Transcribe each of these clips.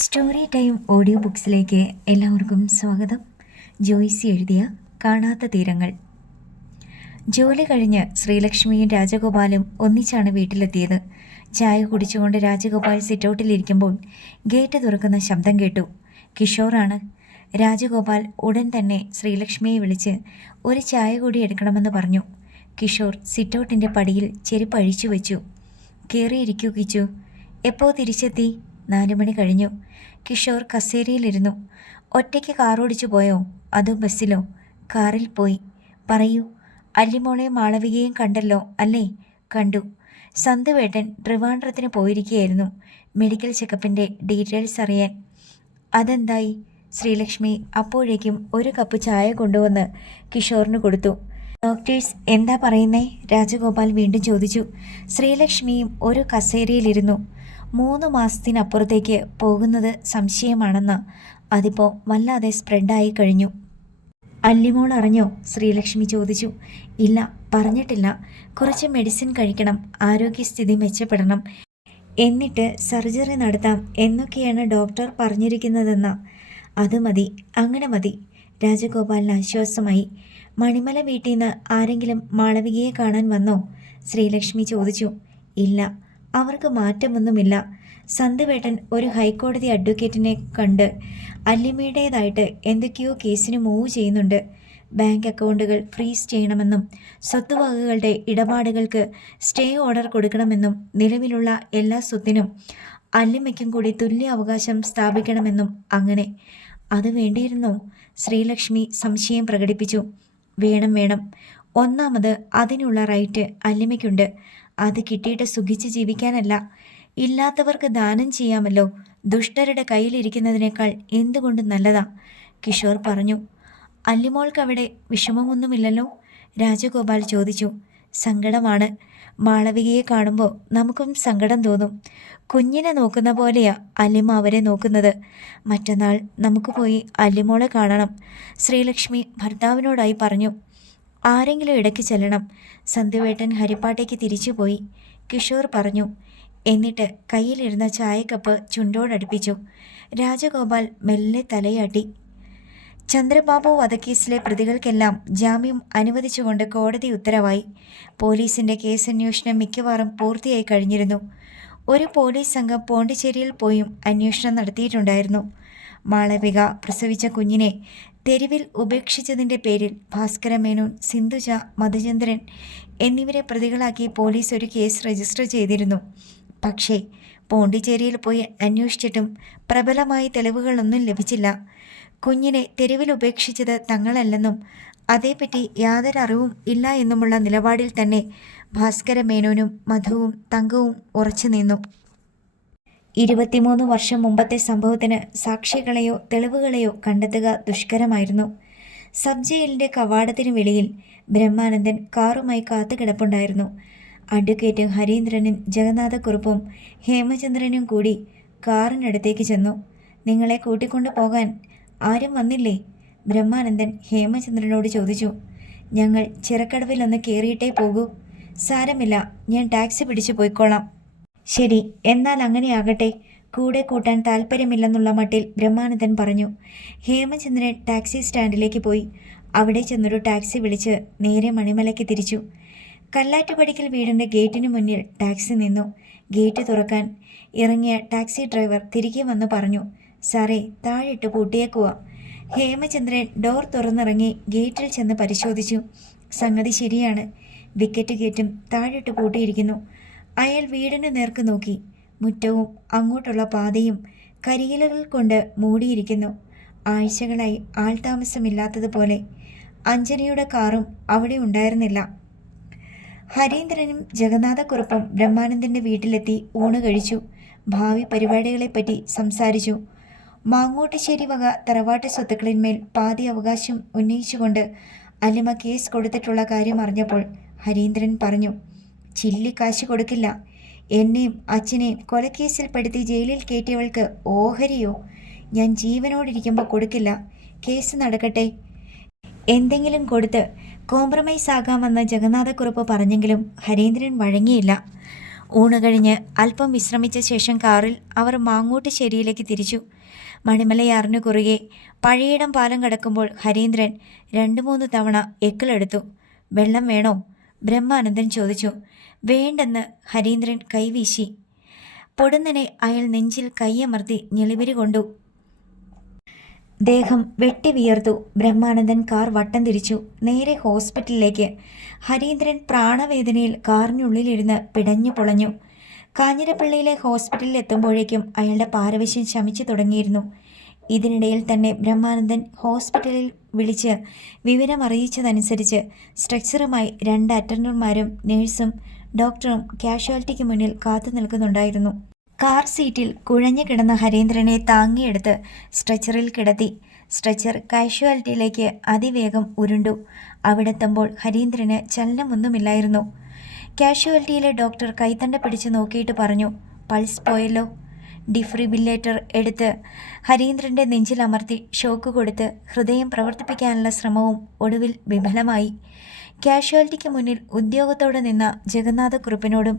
Story time audio ബുക്സിലേക്ക് എല്ലാവർക്കും സ്വാഗതം. ജോയ്സി എഴുതിയ കാണാത്ത തീരങ്ങൾ. ജോലി കഴിഞ്ഞ് ശ്രീലക്ഷ്മിയും രാജഗോപാലും ഒന്നിച്ചാണ് വീട്ടിലെത്തിയത്. ചായ കുടിച്ചുകൊണ്ട് രാജഗോപാൽ സിറ്റൗട്ടിലിരിക്കുമ്പോൾ ഗേറ്റ് തുറക്കുന്ന ശബ്ദം കേട്ടു. കിഷോറാണ്. രാജഗോപാൽ ഉടൻ തന്നെ ശ്രീലക്ഷ്മിയെ വിളിച്ച് ഒരു ചായ കൂടി എടുക്കണമെന്ന് പറഞ്ഞു. കിഷോർ സിറ്റൗട്ടിൻ്റെ പടിയിൽ ചെരുപ്പ് അഴിച്ചു വെച്ചു. കയറിയിരിക്കൂ കിച്ചു. എപ്പോൾ തിരിച്ചെത്തി? 4 മണി കഴിഞ്ഞു. കിഷോർ കസേരയിലിരുന്നു. ഒറ്റയ്ക്ക് കാറോടിച്ചു പോയോ അതോ ബസ്സിലോ? കാറിൽ പോയി. പറയൂ, അല്ലിമോളെയും മാളവികയും കണ്ടല്ലോ അല്ലേ? കണ്ടു. സന്തുവേട്ടൻ ട്രിവാൻഡ്രത്തിന് പോയിരിക്കുകയായിരുന്നു മെഡിക്കൽ ചെക്കപ്പിൻ്റെ ഡീറ്റെയിൽസ് അറിയാൻ. അതെന്തായി? ശ്രീലക്ഷ്മി അപ്പോഴേക്കും ഒരു കപ്പ് ചായ കൊണ്ടുവന്ന് കിഷോറിന് കൊടുത്തു. ഡോക്ടേഴ്സ് എന്താ പറയുന്നേ? രാജഗോപാൽ വീണ്ടും ചോദിച്ചു. ശ്രീലക്ഷ്മിയും ഒരു കസേരയിലിരുന്നു. 3 മാസത്തിനപ്പുറത്തേക്ക് പോകുന്നത് സംശയമാണെന്ന്. അതിപ്പോൾ വല്ലാതെ സ്പ്രെഡായി കഴിഞ്ഞു. അല്ലിമോൾ അറിഞ്ഞോ? ശ്രീലക്ഷ്മി ചോദിച്ചു. ഇല്ല, പറഞ്ഞിട്ടില്ല. കുറച്ച് മെഡിസിൻ കഴിക്കണം, ആരോഗ്യസ്ഥിതി മെച്ചപ്പെടണം, എന്നിട്ട് സർജറി നടത്താം എന്നൊക്കെയാണ് ഡോക്ടർ പറഞ്ഞിരിക്കുന്നതെന്ന്. അത് മതി, അങ്ങനെ മതി. രാജഗോപാലിന് ആശ്വാസമായി. മണിമല വീട്ടിൽ നിന്ന് ആരെങ്കിലും മാളവികയെ കാണാൻ വന്നോ? ശ്രീലക്ഷ്മി ചോദിച്ചു. ഇല്ല, അവർക്ക് മാറ്റമൊന്നുമില്ല. സന്തുവേട്ടൻ ഒരു ഹൈക്കോടതി അഡ്വക്കേറ്റിനെ കണ്ട് അല്ലിമയുടേതായിട്ട് എന്തൊക്കെയോ കേസിന് മൂവ് ചെയ്യുന്നുണ്ട്. ബാങ്ക് അക്കൗണ്ടുകൾ ഫ്രീസ് ചെയ്യണമെന്നും സ്വത്തുവകകളുടെ ഇടപാടുകൾക്ക് സ്റ്റേ ഓർഡർ കൊടുക്കണമെന്നും നിലവിലുള്ള എല്ലാ സ്വത്തിനും അല്ലിമയ്ക്കും കൂടി തുല്യ അവകാശം സ്ഥാപിക്കണമെന്നും. അങ്ങനെ അത് വേണ്ടിയിരുന്നോ? ശ്രീലക്ഷ്മി സംശയം പ്രകടിപ്പിച്ചു. വേണം. ഒന്നാമത് അതിനുള്ള റൈറ്റ് അല്ലിമയ്ക്കുണ്ട്. അത് കിട്ടിയിട്ട് സുഖിച്ച് ജീവിക്കാനല്ല, ഇല്ലാത്തവർക്ക് ദാനം ചെയ്യാമല്ലോ. ദുഷ്ടരുടെ കയ്യിലിരിക്കുന്നതിനേക്കാൾ എന്തുകൊണ്ട് നല്ലതാ? കിഷോർ പറഞ്ഞു. അല്ലിമോൾക്ക് അവിടെ വിഷമമൊന്നുമില്ലല്ലോ? രാജഗോപാൽ ചോദിച്ചു. സങ്കടമാണ്. മാളവികയെ കാണുമ്പോൾ നമുക്കും സങ്കടം തോന്നും. കുഞ്ഞിനെ നോക്കുന്ന പോലെയാ അല്ലിമ അവരെ നോക്കുന്നത്. മറ്റന്നാൾ നമുക്ക് പോയി അല്ലിമോളെ കാണണം, ശ്രീലക്ഷ്മി ഭർത്താവിനോടായി പറഞ്ഞു. ആരെങ്കിലും ഇടയ്ക്ക് ചെല്ലണം. സന്തുവേട്ടൻ ഹരിപ്പാട്ടേക്ക് തിരിച്ചുപോയി, കിഷോർ പറഞ്ഞു. എന്നിട്ട് കയ്യിലിരുന്ന ചായക്കപ്പ് ചുണ്ടോടടുപ്പിച്ചു. രാജഗോപാൽ മെല്ലെ തലയാട്ടി. ചന്ദ്രബാബു വധക്കേസിലെ പ്രതികൾക്കെല്ലാം ജാമ്യം അനുവദിച്ചുകൊണ്ട് കോടതി ഉത്തരവായി. പോലീസിൻ്റെ കേസന്വേഷണം മിക്കവാറും പൂർത്തിയായി കഴിഞ്ഞിരുന്നു. ഒരു പോലീസ് സംഘം പോണ്ടിച്ചേരിയിൽ പോയും അന്വേഷണം നടത്തിയിട്ടുണ്ടായിരുന്നു. മാളവിക പ്രസവിച്ച കുഞ്ഞിനെ തെരുവിൽ ഉപേക്ഷിച്ചതിൻ്റെ പേരിൽ ഭാസ്കരമേനോൻ, സിന്ധുജ, മധുചന്ദ്രൻ എന്നിവരെ പ്രതികളാക്കി പോലീസ് ഒരു കേസ് രജിസ്റ്റർ ചെയ്തിരുന്നു. പക്ഷേ പോണ്ടിച്ചേരിയിൽ പോയി അന്വേഷിച്ചിട്ടും പ്രബലമായ തെളിവുകളൊന്നും ലഭിച്ചില്ല. കുഞ്ഞിനെ തെരുവിൽ ഉപേക്ഷിച്ചത് തങ്ങളല്ലെന്നും അതേപ്പറ്റി യാതൊരു അറിവും ഇല്ല എന്നുമുള്ള നിലപാടിൽ തന്നെ ഭാസ്കരമേനോനും മധുവും തങ്കവും ഉറച്ചു നിന്നു. 23 വർഷം മുമ്പത്തെ സംഭവത്തിന് സാക്ഷികളെയോ തെളിവുകളെയോ കണ്ടെത്തുക ദുഷ്കരമായിരുന്നു. സബ് ജയിലിൻ്റെ കവാടത്തിന് വെളിയിൽ ബ്രഹ്മാനന്ദൻ കാറുമായി കാത്തുകിടപ്പുണ്ടായിരുന്നു. അഡ്വക്കേറ്റ് ഹരീന്ദ്രനും ജഗന്നാഥക്കുറുപ്പും ഹേമചന്ദ്രനും കൂടി കാറിനടുത്തേക്ക് ചെന്നു. നിങ്ങളെ കൂട്ടിക്കൊണ്ടു പോകാൻ ആരും വന്നില്ലേ? ബ്രഹ്മാനന്ദൻ ഹേമചന്ദ്രനോട് ചോദിച്ചു. ഞങ്ങൾ ചിറക്കടവിലൊന്ന് കയറിയിട്ടേ പോകൂ. സാരമില്ല, ഞാൻ ടാക്സി പിടിച്ചു പോയിക്കോളാം. ശരി, എന്നാൽ അങ്ങനെയാകട്ടെ. കൂടെ കൂട്ടാൻ താല്പര്യമില്ലെന്നുള്ള മട്ടിൽ ബ്രഹ്മാനന്ദൻ പറഞ്ഞു. ഹേമചന്ദ്രൻ ടാക്സി സ്റ്റാൻഡിലേക്ക് പോയി. അവിടെ ചെന്നൊരു ടാക്സി വിളിച്ച് നേരെ മണിമലയ്ക്ക് തിരിച്ചു. കല്ലാറ്റുപടിക്കൽ വീടിൻ്റെ ഗേറ്റിന് മുന്നിൽ ടാക്സി നിന്നു. ഗേറ്റ് തുറക്കാൻ ഇറങ്ങിയ ടാക്സി ഡ്രൈവർ തിരികെ വന്ന് പറഞ്ഞു. സാറേ, താഴിട്ട് പൂട്ടിയേക്കുവാ. ഹേമചന്ദ്രൻ ഡോർ തുറന്നിറങ്ങി ഗേറ്റിൽ ചെന്ന് പരിശോധിച്ചു. സംഗതി ശരിയാണ്. വിക്കറ്റ് ഗേറ്റും താഴിട്ട് പൂട്ടിയിരിക്കുന്നു. അയാൾ വീടിന് നേർക്ക് നോക്കി. മുറ്റവും അങ്ങോട്ടുള്ള പാതയും കരിയിലകൾ കൊണ്ട് മൂടിയിരിക്കുന്നു. ആഴ്ചകളായി ആൾതാമസമില്ലാത്തതുപോലെ. അഞ്ജനയുടെ കാറും അവിടെ ഉണ്ടായിരുന്നില്ല. ഹരീന്ദ്രനും ജഗന്നാഥക്കുറുപ്പും ബ്രഹ്മാനന്ദൻ്റെ വീട്ടിലെത്തി ഊണ് കഴിച്ചു. ഭാവി പരിപാടികളെപ്പറ്റി സംസാരിച്ചു. മാങ്ങോട്ടുശ്ശേരി വക തറവാട്ട് സ്വത്തുക്കളിന്മേൽ പാതി അവകാശം ഉന്നയിച്ചുകൊണ്ട് അല്ലിമ കേസ് കൊടുത്തിട്ടുള്ള കാര്യം അറിഞ്ഞപ്പോൾ ഹരീന്ദ്രൻ പറഞ്ഞു. ചില്ലിക്കാശ് കൊടുക്കില്ല. എന്നെയും അച്ഛനെയും കൊലക്കേസിൽ പെടുത്തി ജയിലിൽ കയറ്റിയവൾക്ക് ഓഹരിയോ ഞാൻ ജീവനോടിരിക്കുമ്പോൾ കൊടുക്കില്ല. കേസ് നടക്കട്ടെ. എന്തെങ്കിലും കൊടുത്ത് കോംപ്രമൈസ് ആകാമെന്ന് ജഗന്നാഥക്കുറുപ്പ് പറഞ്ഞെങ്കിലും ഹരീന്ദ്രൻ വഴങ്ങിയില്ല. ഊണ് കഴിഞ്ഞ് അല്പം വിശ്രമിച്ച ശേഷം കാറിൽ അവർ മാങ്ങോട്ടുശ്ശേരിയിലേക്ക് തിരിച്ചു. മണിമലയാറിനു കുറുകെ പഴയിടം പാലം കടക്കുമ്പോൾ ഹരീന്ദ്രൻ 2-3 തവണ എക്കിളെടുത്തു. വെള്ളം വേണോ? ബ്രഹ്മാനന്ദൻ ചോദിച്ചു. വേണ്ടെന്ന് ഹരീന്ദ്രൻ കൈവീശി. പൊടുന്നനെ അയാൾ നെഞ്ചിൽ കൈയമർത്തി ഞെളിവിരി കൊണ്ടു. ദേഹം വെട്ടി വിയർത്തു. ബ്രഹ്മാനന്ദൻ കാർ വട്ടം തിരിച്ചു. നേരെ ഹോസ്പിറ്റലിലേക്ക്. ഹരീന്ദ്രൻ പ്രാണവേദനയിൽ കാറിനുള്ളിലിരുന്ന് പിടഞ്ഞു പൊളഞ്ഞു. കാഞ്ഞിരപ്പള്ളിയിലെ ഹോസ്പിറ്റലിൽ എത്തുമ്പോഴേക്കും അയാളുടെ പാരവശ്യം ശമിച്ചു തുടങ്ങിയിരുന്നു. ഇതിനിടയിൽ തന്നെ ബ്രഹ്മാനന്ദൻ ഹോസ്പിറ്റലിൽ വിളിച്ച് വിവരമറിയിച്ചതനുസരിച്ച് സ്ട്രെച്ചറുമായി 2 അറ്റൻഡർമാരും നേഴ്സും ഡോക്ടറും കാഷ്വാലിറ്റിക്ക് മുന്നിൽ കാത്തു നിൽക്കുന്നുണ്ടായിരുന്നു. കാർ സീറ്റിൽ കുഴഞ്ഞു കിടന്ന ഹരീന്ദ്രനെ താങ്ങിയെടുത്ത് സ്ട്രെച്ചറിൽ കിടത്തി. സ്ട്രെച്ചർ കാഷ്വാലിറ്റിയിലേക്ക് അതിവേഗം ഉരുണ്ടു. അവിടെത്തുമ്പോൾ ഹരീന്ദ്രന് ചലനമൊന്നുമില്ലായിരുന്നു. കാഷ്വാലിറ്റിയിലെ ഡോക്ടർ കൈത്തണ്ട പിടിച്ചു നോക്കിയിട്ട് പറഞ്ഞു, പൾസ് പോയല്ലോ. ഡിഫ്രിബില്ലേറ്റർ എടുത്ത് ഹരീന്ദ്രൻ്റെ നെഞ്ചിലമർത്തി ഷോക്ക് കൊടുത്ത് ഹൃദയം പ്രവർത്തിപ്പിക്കാനുള്ള ശ്രമവും ഒടുവിൽ വിഫലമായി. കാഷ്വാലിറ്റിക്ക് മുന്നിൽ ഉദ്യോഗത്തോടെ നിന്ന ജഗന്നാഥക്കുറുപ്പിനോടും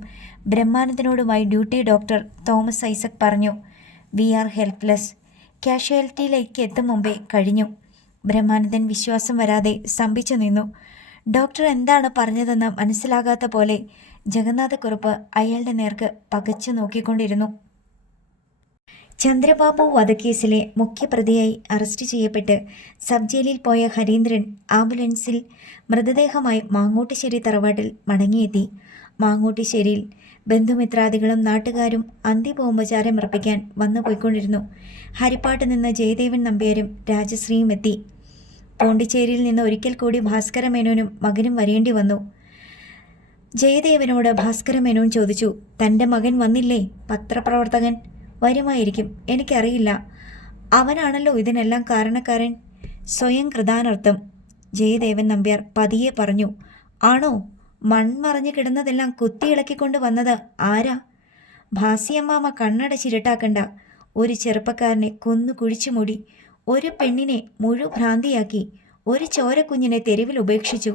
ബ്രഹ്മാനന്ദനോടുമായി ഡ്യൂട്ടി ഡോക്ടർ തോമസ് ഐസക് പറഞ്ഞു, വി ആർ ഹെൽപ്ലെസ്. കാഷ്വാലിറ്റിയിലേക്ക് എത്തും മുമ്പേ കഴിഞ്ഞു. ബ്രഹ്മാനന്ദൻ വിശ്വാസം വരാതെ സ്തംഭിച്ചു നിന്നു. ഡോക്ടർ എന്താണ് പറഞ്ഞതെന്ന് മനസ്സിലാകാത്ത പോലെ ജഗന്നാഥക്കുറുപ്പ് അയാളുടെ നേർക്ക് പകച്ചു നോക്കിക്കൊണ്ടിരുന്നു. ചന്ദ്രബാബു വധക്കേസിലെ മുഖ്യപ്രതിയായി അറസ്റ്റ് ചെയ്യപ്പെട്ട് സബ് ജയിലിൽ പോയ ഹരീന്ദ്രൻ ആംബുലൻസിൽ മൃതദേഹമായി മാങ്ങോട്ടുശ്ശേരി തറവാട്ടിൽ മടങ്ങിയെത്തി. മാങ്ങോട്ടുശ്ശേരിയിൽ ബന്ധുമിത്രാദികളും നാട്ടുകാരും അന്തിമോപചാരം അർപ്പിക്കാൻ വന്നു പോയിക്കൊണ്ടിരുന്നു. ഹരിപ്പാട്ട് നിന്ന് ജയദേവൻ നമ്പ്യാരും രാജശ്രീയും എത്തി. പോണ്ടിച്ചേരിയിൽ നിന്ന് ഒരിക്കൽ കൂടി ഭാസ്കരമേനോനും മകനും വരേണ്ടി വന്നു. ജയദേവനോട് ഭാസ്കരമേനോൻ ചോദിച്ചു, തൻ്റെ മകൻ വന്നില്ലേ? പത്രപ്രവർത്തകൻ വരുമായിരിക്കും, എനിക്കറിയില്ല. അവനാണല്ലോ ഇതിനെല്ലാം കാരണക്കാരൻ. സ്വയം കൃതാനർത്ഥം. ജയദേവൻ നമ്പ്യാർ പതിയെ പറഞ്ഞു. ആണോ? മൺമറഞ്ഞു കിടന്നതെല്ലാം കുത്തിയിളക്കിക്കൊണ്ട് വന്നത് ആരാ? ഭാസിയമ്മാമ കണ്ണടച്ചിരുട്ടാക്കണ്ട. ഒരു ചെറുപ്പക്കാരനെ കൊന്നു കുഴിച്ചു മൂടി, ഒരു പെണ്ണിനെ മുഴുഭ്രാന്തിയാക്കി, ഒരു ചോരക്കുഞ്ഞിനെ തെരുവിൽ ഉപേക്ഷിച്ചു.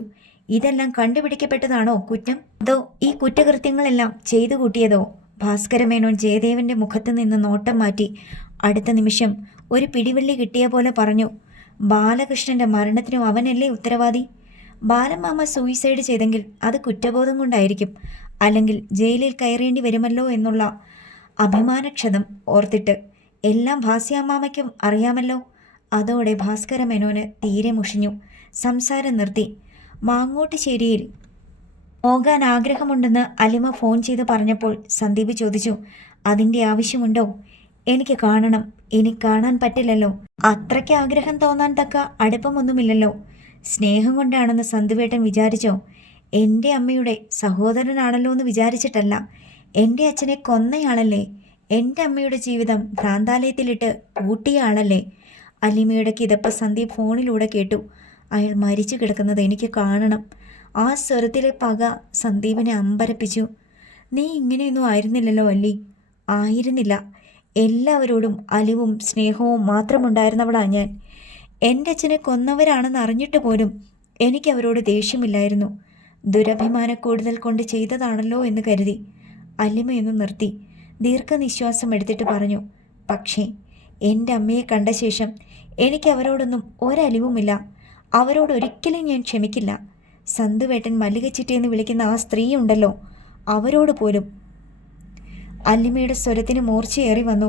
ഇതെല്ലാം കണ്ടുപിടിക്കപ്പെട്ടതാണോ കുറ്റം? അതോ ഈ കുറ്റകൃത്യങ്ങളെല്ലാം ചെയ്തു കൂട്ടിയതോ? ഭാസ്കരമേനോൻ ജയദേവന്റെ മുഖത്ത് നിന്ന് നോട്ടം മാറ്റി. അടുത്ത നിമിഷം ഒരു പിടിവള്ളി കിട്ടിയ പോലെ പറഞ്ഞു, ബാലകൃഷ്ണന്റെ മരണത്തിനും അവനല്ലേ ഉത്തരവാദി? ബാലമാമ സൂയിസൈഡ് ചെയ്തെങ്കിൽ അത് കുറ്റബോധം കൊണ്ടായിരിക്കും, അല്ലെങ്കിൽ ജയിലിൽ കയറേണ്ടി വരുമല്ലോ എന്നുള്ള അഭിമാനക്ഷതം ഓർത്തിട്ട്. എല്ലാം ഭാസ്യാമ്മാമയ്ക്കും അറിയാമല്ലോ. അതോടെ ഭാസ്കരമേനോന് തീരെ മുഷിഞ്ഞു. സംസാരം നിർത്തി. മാങ്ങോട്ടുശ്ശേരിയിൽ പോകാൻ ആഗ്രഹമുണ്ടെന്ന് അലിമ ഫോൺ ചെയ്ത് പറഞ്ഞപ്പോൾ സന്ദീപ് ചോദിച്ചു, അതിൻ്റെ ആവശ്യമുണ്ടോ? എനിക്ക് കാണണം. ഇനി കാണാൻ പറ്റില്ലല്ലോ. അത്രയ്ക്ക് ആഗ്രഹം തോന്നാൻ തക്ക അടുപ്പമൊന്നുമില്ലല്ലോ. സ്നേഹം കൊണ്ടാണെന്ന് സന്ദീപേട്ടൻ വിചാരിച്ചോ? എൻ്റെ അമ്മയുടെ സഹോദരനാണല്ലോ എന്ന് വിചാരിച്ചിട്ടല്ല. എൻ്റെ അച്ഛനെ കൊന്നയാളല്ലേ. എൻ്റെ അമ്മയുടെ ജീവിതം ഭ്രാന്താലയത്തിലിട്ട് പൂട്ടിയ ആളല്ലേ. അലിമയുടെ കിതപ്പ് സന്ദീപ് ഫോണിലൂടെ കേട്ടു. അയാൾ മരിച്ചു കിടക്കുന്നത് എനിക്ക് കാണണം. ആ സ്വരത്തിലെ പക സന്ദീപിനെ അമ്പരപ്പിച്ചു. നീ ഇങ്ങനെയൊന്നും ആയിരുന്നില്ലല്ലോ അല്ലി. ആയിരുന്നില്ല. എല്ലാവരോടും അലിവും സ്നേഹവും മാത്രമുണ്ടായിരുന്നവളാ ഞാൻ. എൻ്റെ അച്ഛനെ കൊന്നവരാണെന്ന് അറിഞ്ഞിട്ട് പോലും എനിക്കവരോട് ദേഷ്യമില്ലായിരുന്നു. ദുരഭിമാനക്കൂടുതൽ കൊണ്ട് ചെയ്തതാണല്ലോ എന്ന് കരുതി. അലിമയൊന്ന് നിർത്തി ദീർഘനിശ്വാസം എടുത്തിട്ട് പറഞ്ഞു, പക്ഷേ എൻ്റെ അമ്മയെ കണ്ട ശേഷം എനിക്കവരോടൊന്നും ഒരലിവുമില്ല. അവരോടൊരിക്കലും ഞാൻ ക്ഷമിക്കില്ല. സന്തുവേട്ടൻ മല്ലികച്ചിറ്റയെന്ന് വിളിക്കുന്ന ആ സ്ത്രീ ഉണ്ടല്ലോ, അവരോട് പോലും. അല്ലിമയുടെ സ്വരത്തിന് മൂർച്ചയേറി വന്നു.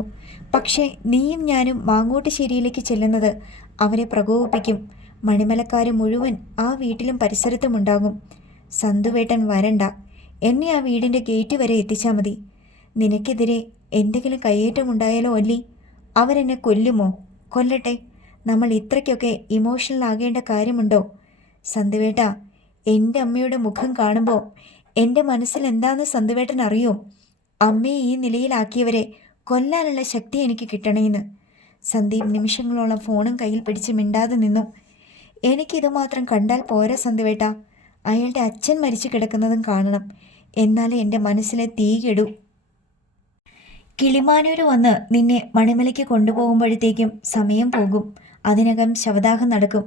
പക്ഷേ നീയും ഞാനും മാങ്ങോട്ടുശ്ശേരിയിലേക്ക് ചെല്ലുന്നത് അവരെ പ്രകോപിപ്പിക്കും. മണിമലക്കാർ മുഴുവൻ ആ വീട്ടിലും പരിസരത്തുമുണ്ടാകും. സന്തുവേട്ടൻ വരണ്ട. എന്നെ ആ വീടിൻ്റെ ഗേറ്റ് വരെ എത്തിച്ചാൽ മതി. നിനക്കെതിരെ എന്തെങ്കിലും കയ്യേറ്റമുണ്ടായാലോ അല്ലി? അവരെന്നെ കൊല്ലുമോ? കൊല്ലട്ടെ. നമ്മൾ ഇത്രയ്ക്കൊക്കെ ഇമോഷണൽ ആകേണ്ട കാര്യമുണ്ടോ? സന്തുവേട്ട, എൻ്റെ അമ്മയുടെ മുഖം കാണുമ്പോൾ എൻ്റെ മനസ്സിൽ എന്താണെന്ന് സന്തുവേട്ടൻ അറിയോ? അമ്മയെ ഈ നിലയിലാക്കിയവരെ കൊല്ലാനുള്ള ശക്തി എനിക്ക് കിട്ടണേന്ന്. സന്ദീപ് നിമിഷങ്ങളോളം ഫോണും കയ്യിൽ പിടിച്ച് മിണ്ടാതെ നിന്നു. എനിക്കിത് മാത്രം കണ്ടാൽ പോരാ സന്തുവേട്ട. അയാളുടെ അച്ഛൻ മരിച്ചു കിടക്കുന്നതും കാണണം. എന്നാലേ എൻ്റെ മനസ്സിലെ തീ കെടൂ. കിളിമാനൂർ വന്ന് നിന്നെ മണിമലയ്ക്ക് കൊണ്ടുപോകുമ്പോഴത്തേക്കും സമയം പോകും. അതിനകം ശവദാഹം നടക്കും.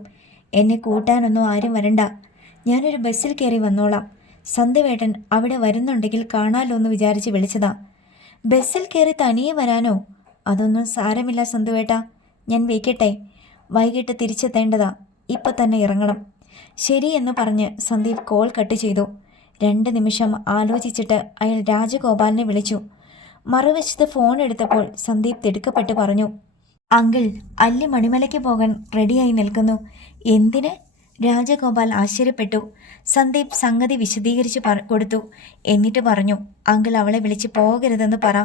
എന്നെ കൂട്ടാനൊന്നും ആരും വരണ്ട. ഞാനൊരു ബസ്സിൽ കയറി വന്നോളാം. സന്ധ്യവേട്ടൻ അവിടെ വരുന്നുണ്ടെങ്കിൽ കാണാലോ എന്ന് വിചാരിച്ച് വിളിച്ചതാ. ബസ്സിൽ കയറി തനിയെ വരാനോ? അതൊന്നും സാരമില്ല സന്ധ്യവേട്ട, ഞാൻ വെയ്ക്കട്ടെ. വൈകിട്ട് തിരിച്ചെത്തേണ്ടതാ. ഇപ്പം തന്നെ ഇറങ്ങണം. ശരി എന്ന് പറഞ്ഞ് സന്ദീപ് കോൾ കട്ട് ചെയ്തു. 2 നിമിഷം ആലോചിച്ചിട്ട് അയാൾ രാജഗോപാലിനെ വിളിച്ചു. മറുവശത്ത് ഫോൺ എടുത്തപ്പോൾ സന്ദീപ് തിടുക്കപ്പെട്ട് പറഞ്ഞു, അങ്കിൾ, അല്ലി മണിമലയ്ക്ക് പോകാൻ റെഡിയായി നിൽക്കുന്നു. എന്തിന്? രാജഗോപാൽ ആശ്ചര്യപ്പെട്ടു. സന്ദീപ് സംഗതി വിശദീകരിച്ച് കൊടുത്തു. എന്നിട്ട് പറഞ്ഞു, അങ്കിൾ അവളെ വിളിച്ച് പോകരുതെന്ന് പറ.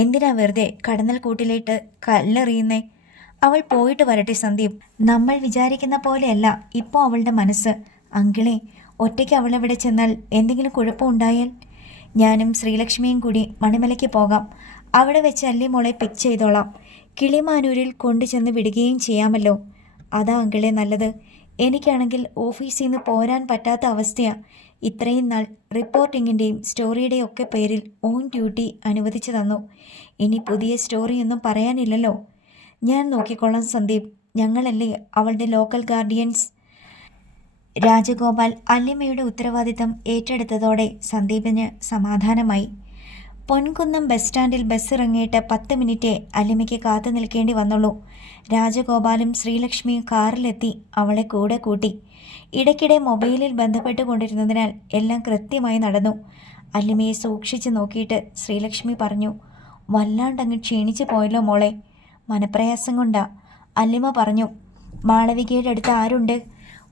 എന്തിനാ വെറുതെ കടന്നൽ കൂട്ടിലേട്ട് കല്ലെറിയുന്നേ? അവൾ പോയിട്ട് വരട്ടെ സന്ദീപ്. നമ്മൾ വിചാരിക്കുന്ന പോലെയല്ല ഇപ്പോൾ അവളുടെ മനസ്സ്. അങ്കിളെ, ഒറ്റയ്ക്ക് അവളെവിടെ ചെന്നാൽ എന്തെങ്കിലും കുഴപ്പമുണ്ടായാൽ? ഞാനും ശ്രീലക്ഷ്മിയും കൂടി മണിമലയ്ക്ക് പോകാം. അവിടെ വെച്ച് അല്ലി മോളെ പിക്ക് ചെയ്തോളാം. കിളിമാനൂരിൽ കൊണ്ടുചെന്ന് വിടുകയും ചെയ്യാമല്ലോ. അതാ അങ്കിളെ നല്ലത്. എനിക്കാണെങ്കിൽ ഓഫീസിൽ നിന്ന് പോരാൻ പറ്റാത്ത അവസ്ഥയാണ്. ഇത്രയും നാൾ റിപ്പോർട്ടിങ്ങിൻ്റെയും സ്റ്റോറിയുടെയും ഒക്കെ പേരിൽ ഓൺ ഡ്യൂട്ടി അനുവദിച്ചു തന്നു. ഇനി പുതിയ സ്റ്റോറിയൊന്നും പറയാനില്ലല്ലോ. ഞാൻ നോക്കിക്കൊള്ളാം സന്ദീപ്. ഞങ്ങളല്ലേ അവളുടെ ലോക്കൽ ഗാർഡിയൻസ്. രാജഗോപാൽ അല്ലിമയുടെ ഉത്തരവാദിത്തം ഏറ്റെടുത്തതോടെ സന്ദീപിന് സമാധാനമായി. പൊൻകുന്നം ബസ് സ്റ്റാൻഡിൽ ബസ് ഇറങ്ങിയിട്ട് 10 മിനിറ്റേ അല്ലിമയ്ക്ക് കാത്തു നിൽക്കേണ്ടി വന്നുള്ളൂ. രാജഗോപാലും ശ്രീലക്ഷ്മിയും കാറിലെത്തി അവളെ കൂടെ കൂട്ടി. ഇടയ്ക്കിടെ മൊബൈലിൽ ബന്ധപ്പെട്ടുകൊണ്ടിരുന്നതിനാൽ എല്ലാം കൃത്യമായി നടന്നു. അല്ലിമയെ സൂക്ഷിച്ച് നോക്കിയിട്ട് ശ്രീലക്ഷ്മി പറഞ്ഞു, വല്ലാണ്ടങ്ങ് ക്ഷീണിച്ചു പോയല്ലോ മോളെ. മനപ്രയാസം കൊണ്ടാ, അല്ലിമ പറഞ്ഞു. മാളവികയുടെ അടുത്ത് ആരുണ്ട്?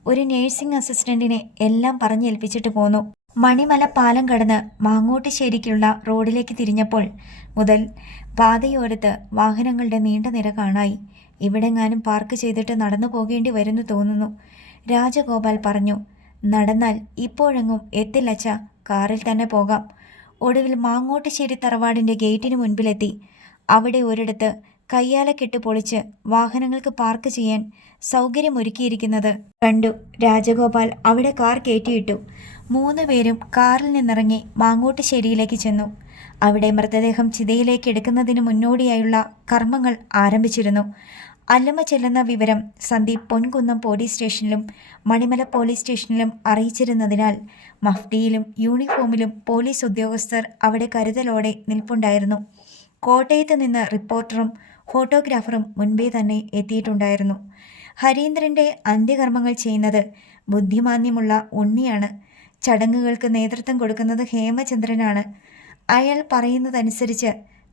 ഒരു നേഴ്സിംഗ് അസിസ്റ്റന്റിനെ എല്ലാം പറഞ്ഞേൽപ്പിച്ചിട്ട് പോന്നു. മണിമല പാലം കടന്ന് മാങ്ങോട്ടുശ്ശേരിക്കുള്ള റോഡിലേക്ക് തിരിഞ്ഞപ്പോൾ മുതൽ പാതയോരത്ത് വാഹനങ്ങളുടെ നീണ്ട നിര കാണായി. ഇവിടെങ്ങാനും പാർക്ക് ചെയ്തിട്ട് നടന്നു പോകേണ്ടി വരുന്നു തോന്നുന്നു, രാജഗോപാൽ പറഞ്ഞു. നടന്നാൽ ഇപ്പോഴെങ്ങും എത്തില്ലച്ച, കാറിൽ തന്നെ പോകാം. ഒടുവിൽ മാങ്ങോട്ടുശ്ശേരി തറവാടിൻ്റെ ഗേറ്റിന് മുൻപിലെത്തി. അവിടെ ഒരിടത്ത് കയ്യാലക്കെട്ട് പൊളിച്ച് വാഹനങ്ങൾക്ക് പാർക്ക് ചെയ്യാൻ സൗകര്യമൊരുക്കിയിരിക്കുന്നത് കണ്ടു. രാജഗോപാൽ അവിടെ കാർ കയറ്റിയിട്ടു. 3 പേരും കാറിൽ നിന്നിറങ്ങി മാങ്ങോട്ടുശ്ശേരിയിലേക്ക് ചെന്നു. അവിടെ മൃതദേഹം ചിതയിലേക്ക് എടുക്കുന്നതിന് മുന്നോടിയായുള്ള കർമ്മങ്ങൾ ആരംഭിച്ചിരുന്നു. അല്ലമ്മ ചെല്ലുന്ന വിവരം സന്ദീപ് പൊൻകുന്നം പോലീസ് സ്റ്റേഷനിലും മണിമല പോലീസ് സ്റ്റേഷനിലും അറിയിച്ചിരുന്നതിനാൽ മഫ്തിയിലും യൂണിഫോമിലും പോലീസ് ഉദ്യോഗസ്ഥർ അവിടെ കരുതലോടെ നിൽപ്പുണ്ടായിരുന്നു. കോട്ടയത്ത് നിന്ന് റിപ്പോർട്ടറും ഫോട്ടോഗ്രാഫറും മുൻപേ തന്നെ എത്തിയിട്ടുണ്ടായിരുന്നു. ഹരീന്ദ്രൻ്റെ അന്ത്യകർമ്മങ്ങൾ ചെയ്യുന്നത് ബുദ്ധിമാന്യമുള്ള ഉണ്ണിയാണ്. ചടങ്ങുകൾക്ക് നേതൃത്വം കൊടുക്കുന്നത് ഹേമചന്ദ്രനാണ്. അയാൾ പറയുന്നതനുസരിച്ച്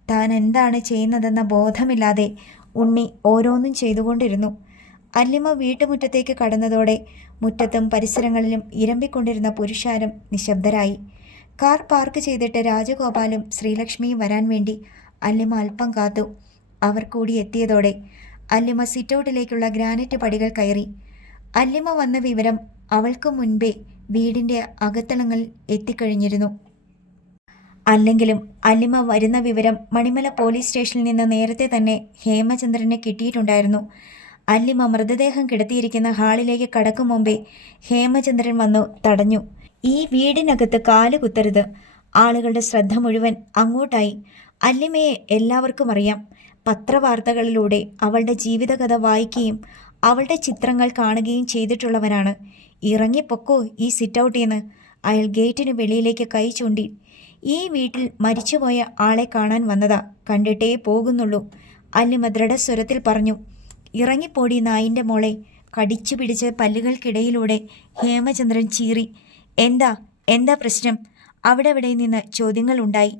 താൻ എന്താണ് ചെയ്യുന്നതെന്ന ബോധമില്ലാതെ ഉണ്ണി ഓരോന്നും ചെയ്തുകൊണ്ടിരുന്നു. അല്ലിമ വീട്ടുമുറ്റത്തേക്ക് കടന്നതോടെ മുറ്റത്തും പരിസരങ്ങളിലും ഇരമ്പിക്കൊണ്ടിരുന്ന പുരുഷാരം നിശബ്ദരായി. കാർ പാർക്ക് ചെയ്തിട്ട് രാജഗോപാലും ശ്രീലക്ഷ്മിയും വരാൻ വേണ്ടി അല്ലിമ അല്പം കാത്തു. അവർ കൂടി എത്തിയതോടെ അല്ലിമ സിറ്റൗട്ടിലേക്കുള്ള ഗ്രാനൈറ്റ് പടികൾ കയറി. അല്ലിമ വന്ന വിവരം അവൾക്ക് മുൻപേ വീടിൻ്റെ അകത്തളങ്ങളിൽ എത്തിക്കഴിഞ്ഞിരുന്നു. അല്ലെങ്കിലും അല്ലിമ വരുന്ന വിവരം മണിമല പോലീസ് സ്റ്റേഷനിൽ നിന്ന് നേരത്തെ തന്നെ ഹേമചന്ദ്രനെ കിട്ടിയിട്ടുണ്ടായിരുന്നു. അല്ലിമ മൃതദേഹം കിടത്തിയിരിക്കുന്ന ഹാളിലേക്ക് കടക്കും മുമ്പേ ഹേമചന്ദ്രൻ വന്നു തടഞ്ഞു. ഈ വീടിനകത്ത് കാല് കുത്തരുത്. ആളുകളുടെ ശ്രദ്ധ മുഴുവൻ അങ്ങോട്ടായി. അല്ലിമയെ എല്ലാവർക്കും അറിയാം. പത്രവാർത്തകളിലൂടെ അവളുടെ ജീവിതകഥ വായിക്കുകയും അവളുടെ ചിത്രങ്ങൾ കാണുകയും ചെയ്തിട്ടുള്ളവനാണ്. ഇറങ്ങിപ്പൊക്കോ ഈ സിറ്റൗട്ടിന്ന്. അയാൾ ഗേറ്റിന് വെളിയിലേക്ക് കൈ ചൂണ്ടി. ഈ വീട്ടിൽ മരിച്ചുപോയ ആളെ കാണാൻ വന്നതാ, കണ്ടിട്ടേ പോകുന്നുള്ളൂ, അല്ലിമ ദൃഢസ്വരത്തിൽ പറഞ്ഞു. ഇറങ്ങിപ്പോടി നായിൻ്റെ മോളെ. കടിച്ചു പിടിച്ച് പല്ലുകൾക്കിടയിലൂടെ ഹേമചന്ദ്രൻ ചീറി. എന്താ പ്രശ്നം? അവിടെ നിന്ന് ചോദ്യങ്ങൾ ഉണ്ടായി.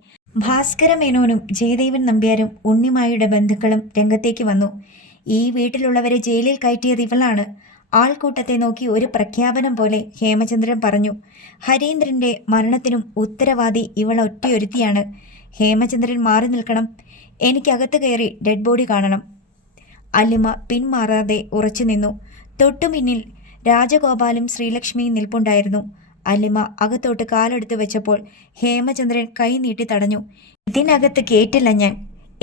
ഭാസ്കരമേനോനും ജയദേവൻ നമ്പ്യാരും ഉണ്ണിമായുടെ ബന്ധുക്കളും രംഗത്തേക്ക് വന്നു. ഈ വീട്ടിലുള്ളവരെ ജയിലിൽ കയറ്റിയത് ഇവളാണ്. ആൾക്കൂട്ടത്തെ നോക്കി ഒരു പ്രഖ്യാപനം പോലെ ഹേമചന്ദ്രൻ പറഞ്ഞു. ഹരീന്ദ്രൻ്റെ മരണത്തിനും ഉത്തരവാദി ഇവൾ ഒറ്റയൊരുത്തിയാണ്. ഹേമചന്ദ്രൻ മാറി നിൽക്കണം. എനിക്കകത്ത് കയറി ഡെഡ് ബോഡി കാണണം. അല്ലിമ പിന്മാറാതെ ഉറച്ചു നിന്നു. തൊട്ടുപിന്നിൽ രാജഗോപാലും ശ്രീലക്ഷ്മിയും നിൽപ്പുണ്ടായിരുന്നു. അല്ലിമ അകത്തോട്ട് കാലെടുത്ത് വെച്ചപ്പോൾ ഹേമചന്ദ്രൻ കൈ നീട്ടി തടഞ്ഞു. ഇതിനകത്ത് കേട്ടില്ല ഞാൻ.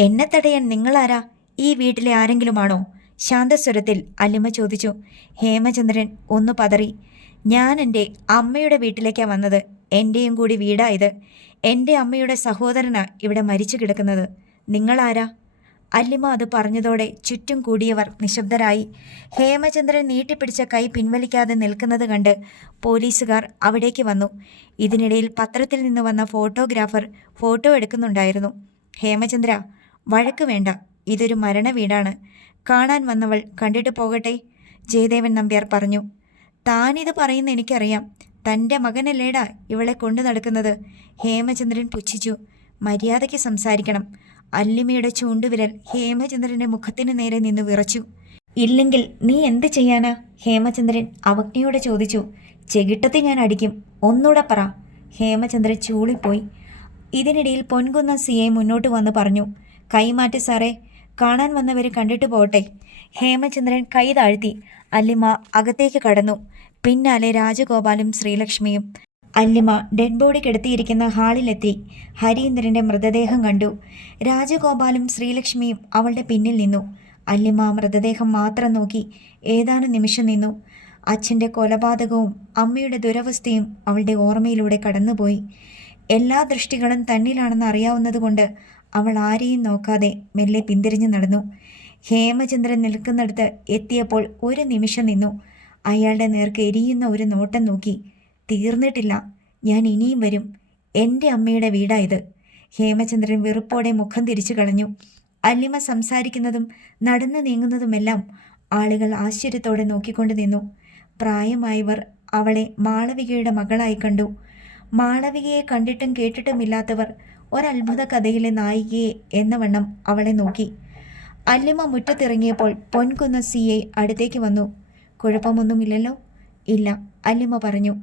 എന്നെ തടയാൻ നിങ്ങളാരാ? ഈ വീട്ടിലെ ആരെങ്കിലുമാണോ? ശാന്തസ്വരത്തിൽ അല്ലിമ ചോദിച്ചു. ഹേമചന്ദ്രൻ ഒന്ന് പതറി. ഞാൻ എൻ്റെ അമ്മയുടെ വീട്ടിലേക്കാണ് വന്നത്. എൻ്റെയും കൂടി വീടാ ഇത്. എൻ്റെ അമ്മയുടെ സഹോദരനാ ഇവിടെ മരിച്ചു കിടക്കുന്നത്. നിങ്ങളാരാ? അല്ലിമ അത് പറഞ്ഞതോടെ ചുറ്റും കൂടിയവർ നിശബ്ദരായി. ഹേമചന്ദ്രൻ നീട്ടിപ്പിടിച്ച കൈ പിൻവലിക്കാതെ നിൽക്കുന്നത് കണ്ട് പോലീസുകാർ അവിടേക്ക് വന്നു. ഇതിനിടയിൽ പത്രത്തിൽ നിന്ന് വന്ന ഫോട്ടോഗ്രാഫർ ഫോട്ടോ എടുക്കുന്നുണ്ടായിരുന്നു. ഹേമചന്ദ്ര, വഴക്ക് വേണ്ട, ഇതൊരു മരണ വീടാണ്. കാണാൻ വന്നവൾ കണ്ടിട്ട് പോകട്ടെ, ജയദേവൻ നമ്പ്യാർ പറഞ്ഞു. താനിത് പറയുന്ന എനിക്കറിയാം. തൻ്റെ മകനല്ലേടാ ഇവളെ കൊണ്ടു നടക്കുന്നത്. ഹേമചന്ദ്രൻ പുച്ഛിച്ചു. മര്യാദയ്ക്ക് സംസാരിക്കണം. അല്ലിമയുടെ ചൂണ്ടുവിരൽ ഹേമചന്ദ്രൻ്റെ മുഖത്തിന് നേരെ നിന്ന് വിറച്ചു. ഇല്ലെങ്കിൽ നീ എന്ത് ചെയ്യാനാ? ഹേമചന്ദ്രൻ അവജ്ഞയോടെ ചോദിച്ചു. ചെകിട്ടത്തിൽ ഞാൻ അടിക്കും. ഒന്നൂടെ പറ. ഹേമചന്ദ്രൻ ചൂളിപ്പോയി. ഇതിനിടയിൽ പൊൻകുന്നം CI മുന്നോട്ട് വന്ന് പറഞ്ഞു. കൈമാറ്റ് സാറേ, കാണാൻ വന്നവർ കണ്ടിട്ട് പോട്ടെ. ഹേമചന്ദ്രൻ കൈ താഴ്ത്തി. അല്ലിമ അകത്തേക്ക് കടന്നു. പിന്നാലെ രാജഗോപാലും ശ്രീലക്ഷ്മിയും. അല്ലിമ ഡെഡ് ബോഡി കിടത്തിയിരിക്കുന്ന ഹാളിലെത്തി. ഹരീന്ദ്രൻ്റെ മൃതദേഹം കണ്ടു. രാജഗോപാലും ശ്രീലക്ഷ്മിയും അവളുടെ പിന്നിൽ നിന്നു. അല്ലിമ മൃതദേഹം മാത്രം നോക്കി ഏതാനും നിമിഷം നിന്നു. അച്ഛൻ്റെ കൊലപാതകവും അമ്മയുടെ ദുരവസ്ഥയും അവളുടെ ഓർമ്മയിലൂടെ കടന്നുപോയി. എല്ലാ ദൃഷ്ടികളും തന്നിലാണെന്ന് അറിയാവുന്നതുകൊണ്ട് അവൾ ആരെയും നോക്കാതെ മെല്ലെ പിന്തിരിഞ്ഞു നടന്നു. ഹേമചന്ദ്രൻ നിൽക്കുന്നിടത്ത് എത്തിയപ്പോൾ ഒരു നിമിഷം നിന്നു. അയാളുടെ നേർക്ക് എരിയുന്ന ഒരു നോട്ടം നോക്കി. തീർന്നിട്ടില്ല, ഞാൻ ഇനിയും വരും. എൻ്റെ അമ്മയുടെ വീടായത്. ഹേമചന്ദ്രൻ വെറുപ്പോടെ മുഖം തിരിച്ചു കളഞ്ഞു. അല്ലിമ സംസാരിക്കുന്നതും നടന്നു നീങ്ങുന്നതുമെല്ലാം ആളുകൾ ആശ്ചര്യത്തോടെ നോക്കിക്കൊണ്ട് നിന്നു. പ്രായമായവർ അവളെ മാളവികയുടെ മകളായി കണ്ടു. മാളവികയെ കണ്ടിട്ടും കേട്ടിട്ടുമില്ലാത്തവർ ഒരത്ഭുത കഥയിലെ നായികയെ എന്ന വണ്ണം അവളെ നോക്കി. അല്ലിമ മുറ്റത്തിറങ്ങിയപ്പോൾ പൊൻകുന്നം CI അടുത്തേക്ക് വന്നു. കുഴപ്പമൊന്നുമില്ലല്ലോ? ഇല്ല, അല്ലിമ പറഞ്ഞു.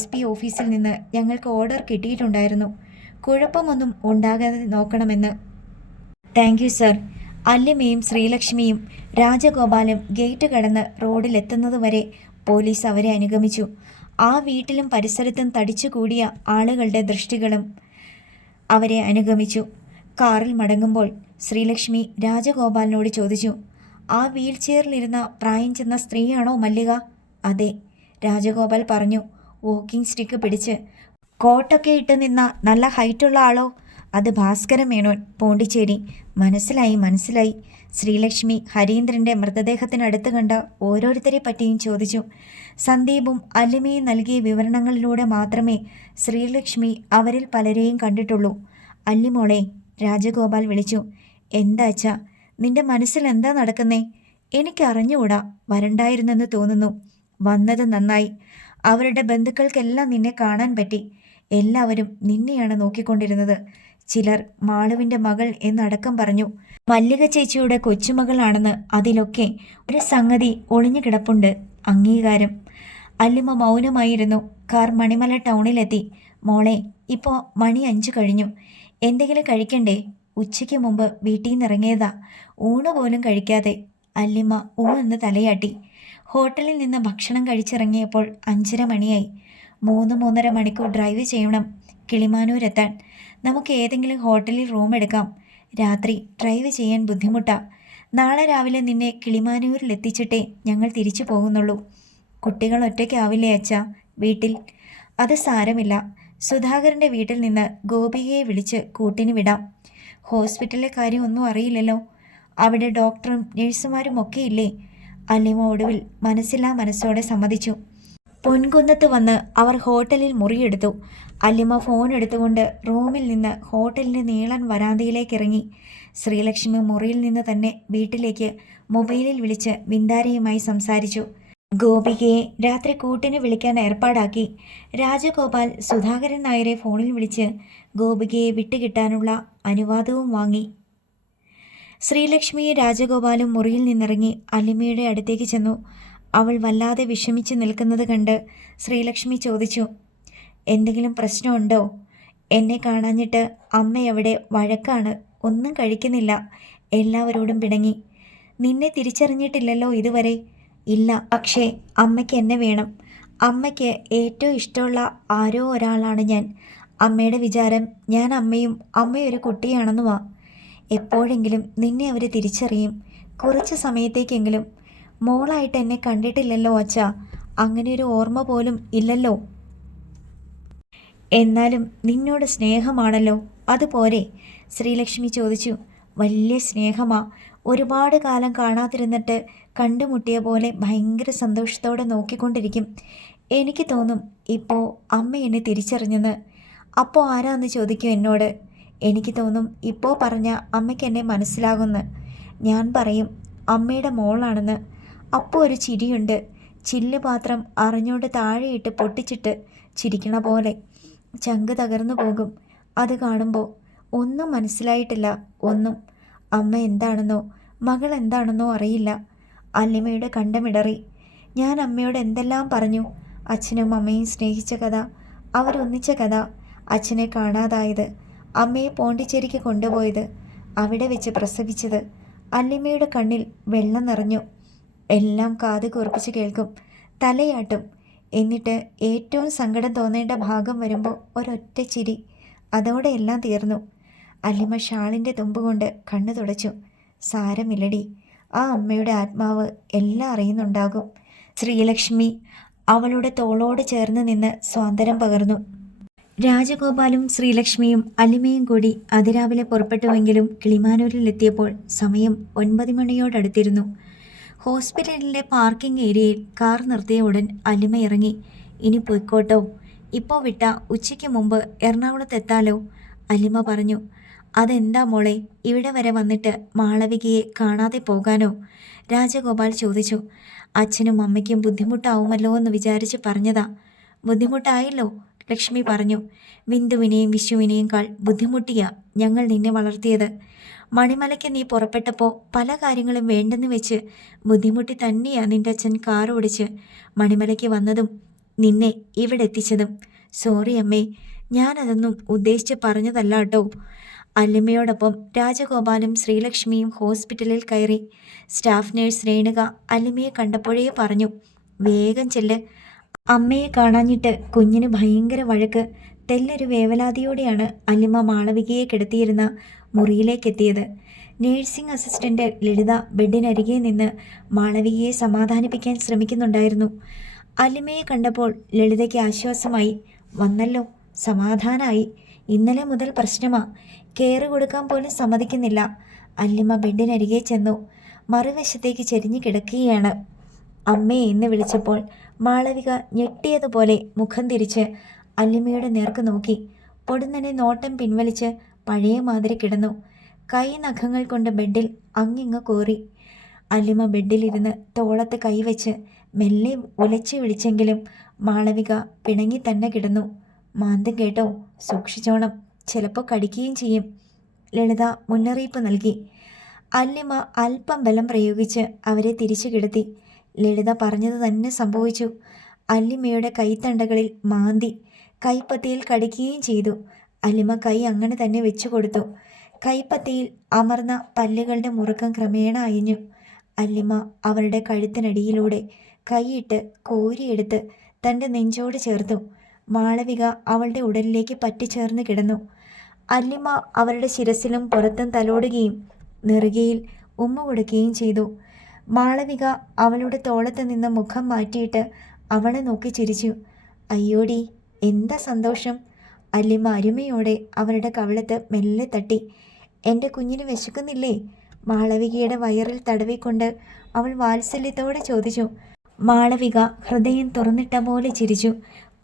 SP ഓഫീസിൽ നിന്ന് ഞങ്ങൾക്ക് ഓർഡർ കിട്ടിയിട്ടുണ്ടായിരുന്നു. കുഴപ്പമൊന്നും ഉണ്ടാകാതെ നോക്കണമെന്ന്. Thank you sir. അല്ലിമയും ശ്രീലക്ഷ്മിയും രാജഗോപാലും ഗേറ്റ് കടന്ന് റോഡിലെത്തുന്നതുവരെ പോലീസ് അവരെ അനുഗമിച്ചു. ആ വീട്ടിലും പരിസരത്തും തടിച്ചുകൂടിയ ആളുകളുടെ ദൃഷ്ടികളും അവരെ അനുഗമിച്ചു. കാറിൽ മടങ്ങുമ്പോൾ ശ്രീലക്ഷ്മി രാജഗോപാലിനോട് ചോദിച്ചു. ആ വീൽ ചെയറിലിരുന്ന പ്രായം ചെന്ന സ്ത്രീയാണോ മല്ലിക? അതെ, രാജഗോപാൽ പറഞ്ഞു. വോക്കിംഗ് സ്റ്റിക്ക് പിടിച്ച് കോട്ടൊക്കെ ഇട്ട് നിന്ന നല്ല ഹൈറ്റുള്ള ആളോ? അത് ഭാസ്കരൻ മേനോൻ, പോണ്ടിച്ചേരി. മനസ്സിലായി. ശ്രീലക്ഷ്മി ഹരീന്ദ്രൻ്റെ മൃതദേഹത്തിനടുത്ത് കണ്ട ഓരോരുത്തരെ പറ്റിയും ചോദിച്ചു. സന്ദീപും അല്ലിമയും നൽകിയ വിവരണങ്ങളിലൂടെ മാത്രമേ ശ്രീലക്ഷ്മി അവരിൽ പലരെയും കണ്ടിട്ടുള്ളൂ. അല്ലിമോളെ, രാജഗോപാൽ വിളിച്ചു. എന്താ അച്ഛാ, നിന്റെ മനസ്സിൽ എന്താ നടക്കുന്നേ? എനിക്കറിഞ്ഞുകൂടാ. വരണ്ടായിരുന്നെന്ന് തോന്നുന്നു. വന്നത് നന്നായി. അവരുടെ ബന്ധുക്കൾക്കെല്ലാം നിന്നെ കാണാൻ പറ്റി. എല്ലാവരും നിന്നെയാണ് നോക്കിക്കൊണ്ടിരുന്നത്. ചിലർ മാളുവിൻ്റെ മകൾ എന്നടക്കം പറഞ്ഞു. മല്ലിക ചേച്ചിയുടെ കൊച്ചുമകളാണെന്ന്. അതിലൊക്കെ ഒരു സംഗതി ഒളിഞ്ഞു കിടപ്പുണ്ട്, അംഗീകാരം. അല്ലിമ മൗനമായിരുന്നു. കാർ മണിമല ടൗണിലെത്തി. മോളെ, ഇപ്പോൾ മണി 5 കഴിഞ്ഞു. എന്തെങ്കിലും കഴിക്കണ്ടേ? ഉച്ചയ്ക്ക് മുമ്പ് വീട്ടിൽ നിന്ന് ഇറങ്ങിയതാ. ഊണ് പോലും കഴിക്കാതെ. അല്ലിമ എന്ന് തലയാട്ടി. ഹോട്ടലിൽ നിന്ന് ഭക്ഷണം കഴിച്ചിറങ്ങിയപ്പോൾ 5:30 മണിയായി. 3-3.5 മണിക്കൂർ ഡ്രൈവ് ചെയ്യണം കിളിമാനൂരെത്താൻ. നമുക്ക് ഏതെങ്കിലും ഹോട്ടലിൽ റൂം എടുക്കാം. രാത്രി ഡ്രൈവ് ചെയ്യാൻ ബുദ്ധിമുട്ടാ. നാളെ രാവിലെ നിന്നെ കിളിമാനൂരിലെത്തിച്ചിട്ടേ ഞങ്ങൾ തിരിച്ചു പോകുന്നുള്ളൂ. കുട്ടികൾ ഒറ്റയ്ക്കാവില്ലേ അച്ഛാ വീട്ടിൽ? അത് സാരമില്ല. സുധാകരൻ്റെ വീട്ടിൽ നിന്ന് ഗോപികയെ വിളിച്ച് കൂട്ടിന് വിടാം. ഹോസ്പിറ്റലിലെ കാര്യം ഒന്നും അറിയില്ലല്ലോ. അവിടെ ഡോക്ടറും നഴ്സുമാരും ഒക്കെ ഇല്ലേ? അല്ലിമ ഒടുവിൽ മനസ്സില്ലാ മനസ്സോടെ സമ്മതിച്ചു. പൊൻകുന്നത്ത് വന്ന് അവർ ഹോട്ടലിൽ മുറിയെടുത്തു. അല്ലിമ ഫോൺ എടുത്തുകൊണ്ട് റൂമിൽ നിന്ന് ഹോട്ടലിൻ്റെ നീളൻ വരാന്തയിലേക്ക് ഇറങ്ങി. ശ്രീലക്ഷ്മി മുറിയിൽ നിന്ന് തന്നെ വീട്ടിലേക്ക് മൊബൈലിൽ വിളിച്ച് വിന്താരയുമായി സംസാരിച്ചു. ഗോപികയെ രാത്രി കൂട്ടിന് വിളിക്കാൻ ഏർപ്പാടാക്കി. രാജഗോപാൽ സുധാകരൻ നായരെ ഫോണിൽ വിളിച്ച് ഗോപികയെ വിട്ടുകിട്ടാനുള്ള അനുവാദവും വാങ്ങി. ശ്രീലക്ഷ്മിയെ രാജഗോപാലും മുറിയിൽ നിന്നിറങ്ങി അല്ലിമയുടെ അടുത്തേക്ക് ചെന്നു. അവൾ വല്ലാതെ വിഷമിച്ച് നിൽക്കുന്നത് കണ്ട് ശ്രീലക്ഷ്മി ചോദിച്ചു. എന്തെങ്കിലും പ്രശ്നമുണ്ടോ? എന്നെ കാണാഞ്ഞിട്ട് അമ്മയവിടെ വഴക്കാണ്. ഒന്നും കഴിക്കുന്നില്ല. എല്ലാവരോടും പിണങ്ങി. നിന്നെ തിരിച്ചറിഞ്ഞിട്ടില്ലല്ലോ ഇതുവരെ? ഇല്ല, പക്ഷേ അമ്മയ്ക്ക് എന്നെ വേണം. അമ്മയ്ക്ക് ഏറ്റവും ഇഷ്ടമുള്ള ആരോ ഒരാളാണ് ഞാൻ. അമ്മയുടെ വിചാരം ഞാൻ അമ്മയും അമ്മയൊരു കുട്ടിയാണെന്നുമാ. എപ്പോഴെങ്കിലും നിന്നെ അവർ തിരിച്ചറിയും, കുറച്ച് സമയത്തേക്കെങ്കിലും. മോളായിട്ട് എന്നെ കണ്ടിട്ടില്ലല്ലോ അച്ഛാ. അങ്ങനെയൊരു ഓർമ്മ പോലും ഇല്ലല്ലോ. എന്നാലും നിന്നോട് സ്നേഹമാണല്ലോ, അതുപോരെ? ശ്രീലക്ഷ്മി ചോദിച്ചു. വലിയ സ്നേഹമാ. ഒരുപാട് കാലം കാണാതിരുന്നിട്ട് കണ്ടുമുട്ടിയ പോലെ ഭയങ്കര സന്തോഷത്തോടെ നോക്കിക്കൊണ്ടിരിക്കും. എനിക്ക് തോന്നും ഇപ്പോൾ അമ്മ എന്നെ തിരിച്ചറിഞ്ഞെന്ന്. അപ്പോൾ ആരാന്ന് ചോദിക്കും എന്നോട്. എനിക്ക് തോന്നും ഇപ്പോൾ പറഞ്ഞ അമ്മയ്ക്ക് എന്നെ മനസ്സിലാകുമെന്ന്. ഞാൻ പറയും അമ്മയുടെ മോളാണെന്ന്. അപ്പോൾ ഒരു ചിരിയുണ്ട്. ചില്ല് പാത്രം അറിഞ്ഞോണ്ട് താഴെയിട്ട് പൊട്ടിച്ചിട്ട് ചിരിക്കണ പോലെ. ചങ്ക് തകർന്നു പോകും അത് കാണുമ്പോൾ. ഒന്നും മനസ്സിലായിട്ടില്ല, ഒന്നും. അമ്മ എന്താണെന്നോ മകൾ എന്താണെന്നോ അറിയില്ല. അല്ലിമയുടെ കണ്ടമിടറി. ഞാൻ അമ്മയോട് എന്തെല്ലാം പറഞ്ഞു. അച്ഛനും അമ്മയും സ്നേഹിച്ച കഥ, അവരൊന്നിച്ച കഥ, അച്ഛനെ കാണാതായത്, അമ്മയെ പോണ്ടിച്ചേരിക്ക് കൊണ്ടുപോയത്, അവിടെ വെച്ച് പ്രസവിച്ചത്. അല്ലിമയുടെ കണ്ണിൽ വെള്ളം നിറഞ്ഞു. എല്ലാം കാത് കൂർപ്പിച്ച് കേൾക്കും, തലയാട്ടും. എന്നിട്ട് ഏറ്റവും സങ്കടം തോന്നേണ്ട ഭാഗം വരുമ്പോൾ ഒരൊറ്റ ചിരി. അതോടെ എല്ലാം തീർന്നു. അല്ലിമ ഷാളിൻ്റെ തുമ്പുകൊണ്ട് കണ്ണു തുടച്ചു. സാരമില്ലടി, ആ അമ്മയുടെ ആത്മാവ് എല്ലാം അറിയുന്നുണ്ടാകും. ശ്രീലക്ഷ്മി അവളുടെ തോളോട് ചേർന്ന് നിന്ന് സ്വാതന്ത്ര്യം പകർന്നു. രാജഗോപാലും ശ്രീലക്ഷ്മിയും അല്ലിമയും കൂടി അതിരാവിലെ പുറപ്പെട്ടുവെങ്കിലും കിളിമാനൂരിലെത്തിയപ്പോൾ സമയം 9 മണിയോടടുത്തിരുന്നു. ഹോസ്പിറ്റലിൻ്റെ പാർക്കിംഗ് ഏരിയയിൽ കാർ നിർത്തിയ ഉടൻ അല്ലിമ ഇറങ്ങി. ഇനി പൊയ്ക്കോട്ടോ, ഇപ്പോൾ വിട്ട ഉച്ചയ്ക്ക് മുമ്പ് എറണാകുളത്ത് എത്താലോ, അല്ലിമ പറഞ്ഞു. അതെന്താ മോളെ, ഇവിടെ വരെ വന്നിട്ട് മാളവികയെ കാണാതെ പോകാനോ? രാജഗോപാൽ ചോദിച്ചു. അച്ഛനും അമ്മയ്ക്കും ബുദ്ധിമുട്ടാവുമല്ലോ എന്ന് വിചാരിച്ച് പറഞ്ഞതാ. ബുദ്ധിമുട്ടായല്ലോ, ലക്ഷ്മി പറഞ്ഞു. ബിന്ദുവിനെയും വിഷുവിനെയുംക്കാൾ ബുദ്ധിമുട്ടിയാ ഞങ്ങൾ നിന്നെ വളർത്തിയത്. മണിമലയ്ക്ക് നീ പുറപ്പെട്ടപ്പോൾ പല കാര്യങ്ങളും വേണ്ടെന്ന് വെച്ച് ബുദ്ധിമുട്ടി തന്നെയാ നിൻ്റെ അച്ഛൻ കാർ ഓടിച്ച് മണിമലയ്ക്ക് വന്നതും നിന്നെ ഇവിടെ എത്തിച്ചതും. സോറി അമ്മേ, ഞാനതൊന്നും ഉദ്ദേശിച്ച് പറഞ്ഞതല്ല കേട്ടോ. അല്ലിമയോടൊപ്പം രാജഗോപാലും ശ്രീലക്ഷ്മിയും ഹോസ്പിറ്റലിൽ കയറി. സ്റ്റാഫ് നേഴ്സ് രേണുക അല്ലിമയെ കണ്ടപ്പോഴേ പറഞ്ഞു, വേഗം ചെല്ല്. അമ്മയെ കാണാഞ്ഞിട്ട് കുഞ്ഞിന് ഭയങ്കര വഴക്ക്. തെല്ലൊരു വേവലാതിയോടെയാണ് അല്ലിമ മാളവികയെ കിടത്തിയിരുന്ന മുറിയിലേക്കെത്തിയത്. നേഴ്സിംഗ് അസിസ്റ്റൻ്റ് ലളിത ബെഡിനരികെ നിന്ന് മാളവികയെ സമാധാനിപ്പിക്കാൻ ശ്രമിക്കുന്നുണ്ടായിരുന്നു. അല്ലിമയെ കണ്ടപ്പോൾ ലളിതയ്ക്ക് ആശ്വാസമായി. വന്നല്ലോ, സമാധാനമായി. ഇന്നലെ മുതൽ പ്രശ്നമാ, കെയർ കൊടുക്കാൻ പോലും സമ്മതിക്കുന്നില്ല. അല്ലിമ ബെഡിനരികെ ചെന്നു. മറുവശത്തേക്ക് ചെരിഞ്ഞു കിടക്കുകയാണ്. അമ്മയെ എന്ന് വിളിച്ചപ്പോൾ മാളവിക ഞെട്ടിയതുപോലെ മുഖം തിരിച്ച് അല്ലിമയുടെ നേർക്ക് നോക്കി. പൊടുന്നനെ നോട്ടം പിൻവലിച്ച് പഴയ മാതിരി കിടന്നു. കൈ നഖങ്ങൾ കൊണ്ട് ബെഡിൽ അങ്ങിങ്ങ് കോറി. അല്ലിമ ബെഡിലിരുന്ന് തോളത്ത് കൈവച്ച് മെല്ലെ ഉലച്ചു വിളിച്ചെങ്കിലും മാളവിക പിണങ്ങി തന്നെ കിടന്നു. മാന്തം കേട്ടോ, സൂക്ഷിച്ചോണം, ചിലപ്പോൾ കടിക്കുകയും ചെയ്യും, ലളിത മുന്നറിയിപ്പ് നൽകി. അല്ലിമ അല്പം ബലം പ്രയോഗിച്ച് അവരെ തിരിച്ചു കിടത്തി. ലളിത പറഞ്ഞത് തന്നെ സംഭവിച്ചു. അല്ലിമയുടെ കൈത്തണ്ടകളിൽ മാന്തി, കൈപ്പത്തിയിൽ കടിക്കുകയും ചെയ്തു. അല്ലിമ കൈ അങ്ങനെ തന്നെ വെച്ചു കൊടുത്തു. കൈപ്പത്തിയിൽ അമർന്ന പല്ലുകളുടെ മുറുക്കം ക്രമേണ അയഞ്ഞു. അല്ലിമ അവരുടെ കഴുത്തിനടിയിലൂടെ കൈയിട്ട് കോരിയെടുത്ത് തൻ്റെ നെഞ്ചോട് ചേർത്തു. മാളവിക അവളുടെ ഉടലിലേക്ക് പറ്റിച്ചേർന്ന് കിടന്നു. അല്ലിമ അവരുടെ ശിരസിലും പുറത്തും തലോടുകയും നെറുകയിൽ ഉമ്മ കൊടുക്കുകയും ചെയ്തു. മാളവിക അവളുടെ തോളത്ത് നിന്ന് മുഖം മാറ്റിയിട്ട് അവളെ നോക്കി ചിരിച്ചു. അയ്യോടി, എന്താ സന്തോഷം. അല്ലിമ അരുമയോടെ അവരുടെ കവിളത്ത് മെല്ലെ തട്ടി. എൻ്റെ കുഞ്ഞിന് വിശക്കുന്നില്ലേ? മാളവികയുടെ വയറിൽ തടവിക്കൊണ്ട് അവൾ വാത്സല്യത്തോടെ ചോദിച്ചു. മാളവിക ഹൃദയം തുറന്നിട്ട പോലെ ചിരിച്ചു.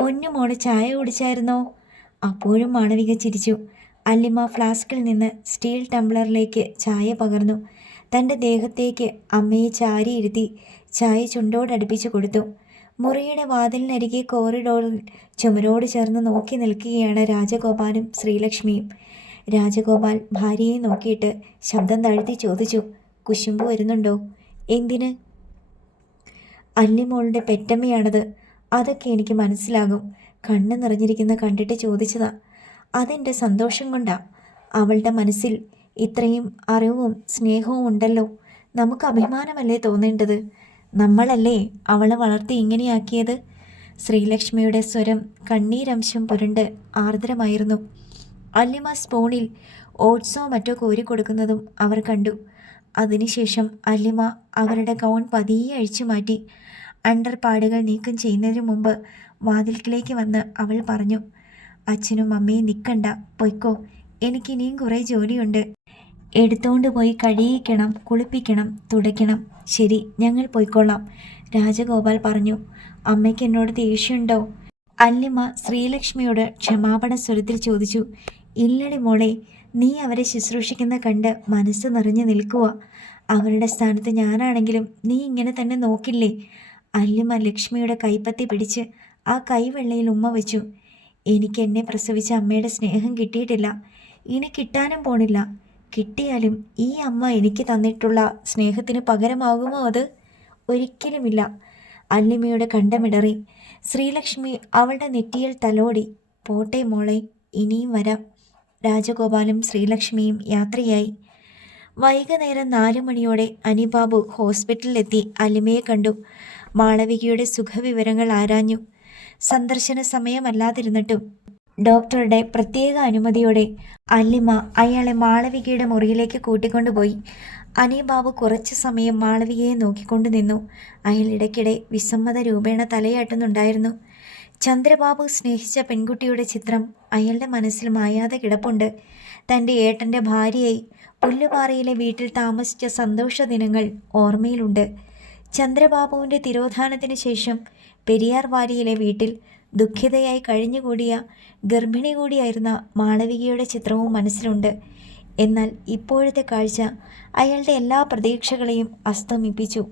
പൊന്നുമോള് ചായ കുടിച്ചായിരുന്നോ? അപ്പോഴും മാളവിക ചിരിച്ചു. അല്ലിമ ഫ്ലാസ്കിൽ നിന്ന് സ്റ്റീൽ ടംബ്ലറിലേക്ക് ചായ പകർന്നു. തൻ്റെ ദേഹത്തേക്ക് അമ്മയെ ചാരിയിരുത്തി ചായ ചുണ്ടോടടുപ്പിച്ച് കൊടുത്തു. മുറിയുടെ വാതിലിനരികെ കോറിഡോറിൽ ചുമരോട് ചേർന്ന് നോക്കി നിൽക്കുകയാണ് രാജഗോപാലും ശ്രീലക്ഷ്മിയും. രാജഗോപാൽ ഭാര്യയെ നോക്കിയിട്ട് ശബ്ദം താഴ്ത്തി ചോദിച്ചു, കുശുമ്പ് വരുന്നുണ്ടോ? എന്തിന്? അല്ലിമോളുടെ പെറ്റമ്മയാണത്, അതൊക്കെ എനിക്ക് മനസ്സിലാകും. കണ്ണ് നിറഞ്ഞിരിക്കുന്ന കണ്ടിട്ട് ചോദിച്ചതാ. അതെൻ്റെ സന്തോഷം കൊണ്ടാ. അവളുടെ മനസ്സിൽ ഇത്രയും അറിവും സ്നേഹവും ഉണ്ടല്ലോ. നമുക്ക് അഭിമാനമല്ലേ തോന്നേണ്ടത്? നമ്മളല്ലേ അവളെ വളർത്തി ഇങ്ങനെയാക്കിയത്? ശ്രീലക്ഷ്മിയുടെ സ്വരം കണ്ണീരംശം പുരണ്ട് ആർദ്രമായിരുന്നു. അല്ലിമ സ്പൂണിൽ ഓട്സോ മറ്റോ കോരിക്കൊടുക്കുന്നതും അവർ കണ്ടു. അതിനുശേഷം അല്ലിമ അവരുടെ ഗൗൺ പതിയെ അഴിച്ചു മാറ്റി. അണ്ടർപാടുകൾ നീക്കം ചെയ്യുന്നതിന് മുമ്പ് വാതിൽക്കിലേക്ക് വന്ന് അവൾ പറഞ്ഞു, അച്ഛനും അമ്മയും നിൽക്കണ്ട, പൊയ്ക്കോ, എനിക്കിനിയും കുറേ ജോലിയുണ്ട്. എടുത്തുകൊണ്ട് പോയി കഴുകിക്കണം, കുളിപ്പിക്കണം, തുടയ്ക്കണം. ശരി, ഞങ്ങൾ പോയിക്കൊള്ളാം, രാജഗോപാൽ പറഞ്ഞു. അമ്മയ്ക്ക് എന്നോട് ദേഷ്യമുണ്ടോ? അല്ലിമ ശ്രീലക്ഷ്മിയോട് ക്ഷമാപണ സ്വരത്തിൽ ചോദിച്ചു. ഇല്ലടി മോളെ, നീ അവരെ ശുശ്രൂഷിക്കുന്ന കണ്ട് മനസ്സ് നിറഞ്ഞു നിൽക്കുക. അവരുടെ സ്ഥാനത്ത് ഞാനാണെങ്കിലും നീ ഇങ്ങനെ തന്നെ നോക്കില്ലേ? അല്ലിമ ലക്ഷ്മിയുടെ കൈപ്പത്തി പിടിച്ച് ആ കൈവെള്ളയിൽ ഉമ്മ വെച്ചു. എനിക്ക് എന്നെ പ്രസവിച്ച അമ്മയുടെ സ്നേഹം കിട്ടിയിട്ടില്ല, ഇനി കിട്ടാനും പോണില്ല. കിട്ടിയാലും ഈ അമ്മ എനിക്ക് തന്നിട്ടുള്ള സ്നേഹത്തിന് പകരമാകുമോ അത്? ഒരിക്കലുമില്ല. അല്ലിമയുടെ കണ്ടമിടറി. ശ്രീലക്ഷ്മി അവളുടെ നെറ്റിയിൽ തലോടി. പോട്ടെ മോളെ, ഇനിയും വരാം. രാജഗോപാലും ശ്രീലക്ഷ്മിയും യാത്രയായി. വൈകുന്നേരം 4 മണിയോടെ അനിബാബു ഹോസ്പിറ്റലിലെത്തി അല്ലിമയെ കണ്ടു. മാളവികയുടെ സുഖവിവരങ്ങൾ ആരാഞ്ഞു. സന്ദർശന സമയമല്ലാതിരുന്നിട്ടും ഡോക്ടറുടെ പ്രത്യേക അനുമതിയോടെ അല്ലിമ അയാളെ മാളവികയുടെ മുറിയിലേക്ക് കൂട്ടിക്കൊണ്ടുപോയി. അനിബാബു കുറച്ചു സമയം മാളവികയെ നോക്കിക്കൊണ്ടു നിന്നു. അയാൾ ഇടയ്ക്കിടെ വിസമ്മത രൂപേണ തലയാട്ടുന്നുണ്ടായിരുന്നു. ചന്ദ്രബാബു സ്നേഹിച്ച പെൺകുട്ടിയുടെ ചിത്രം അയാളുടെ മനസ്സിൽ മായാതെ കിടപ്പുണ്ട്. തൻ്റെ ഏട്ടൻ്റെ ഭാര്യയായി പുല്ലുപാറയിലെ വീട്ടിൽ താമസിച്ച സന്തോഷ ദിനങ്ങൾ ഓർമ്മയിലുണ്ട്. ചന്ദ്രബാബുവിൻ്റെ തിരോധാനത്തിന് ശേഷം പെരിയാർ വാലിയിലെ വീട്ടിൽ ദുഃഖിതയായി കഴിഞ്ഞുകൂടിയ ഗർഭിണി കൂടിയായിരുന്ന മാളവികയുടെ ചിത്രവും മനസ്സിലുണ്ട്. എന്നാൽ ഇപ്പോഴത്തെ കാഴ്ച അയാളുടെ എല്ലാ പ്രതീക്ഷകളെയും അസ്തമിപ്പിച്ചു.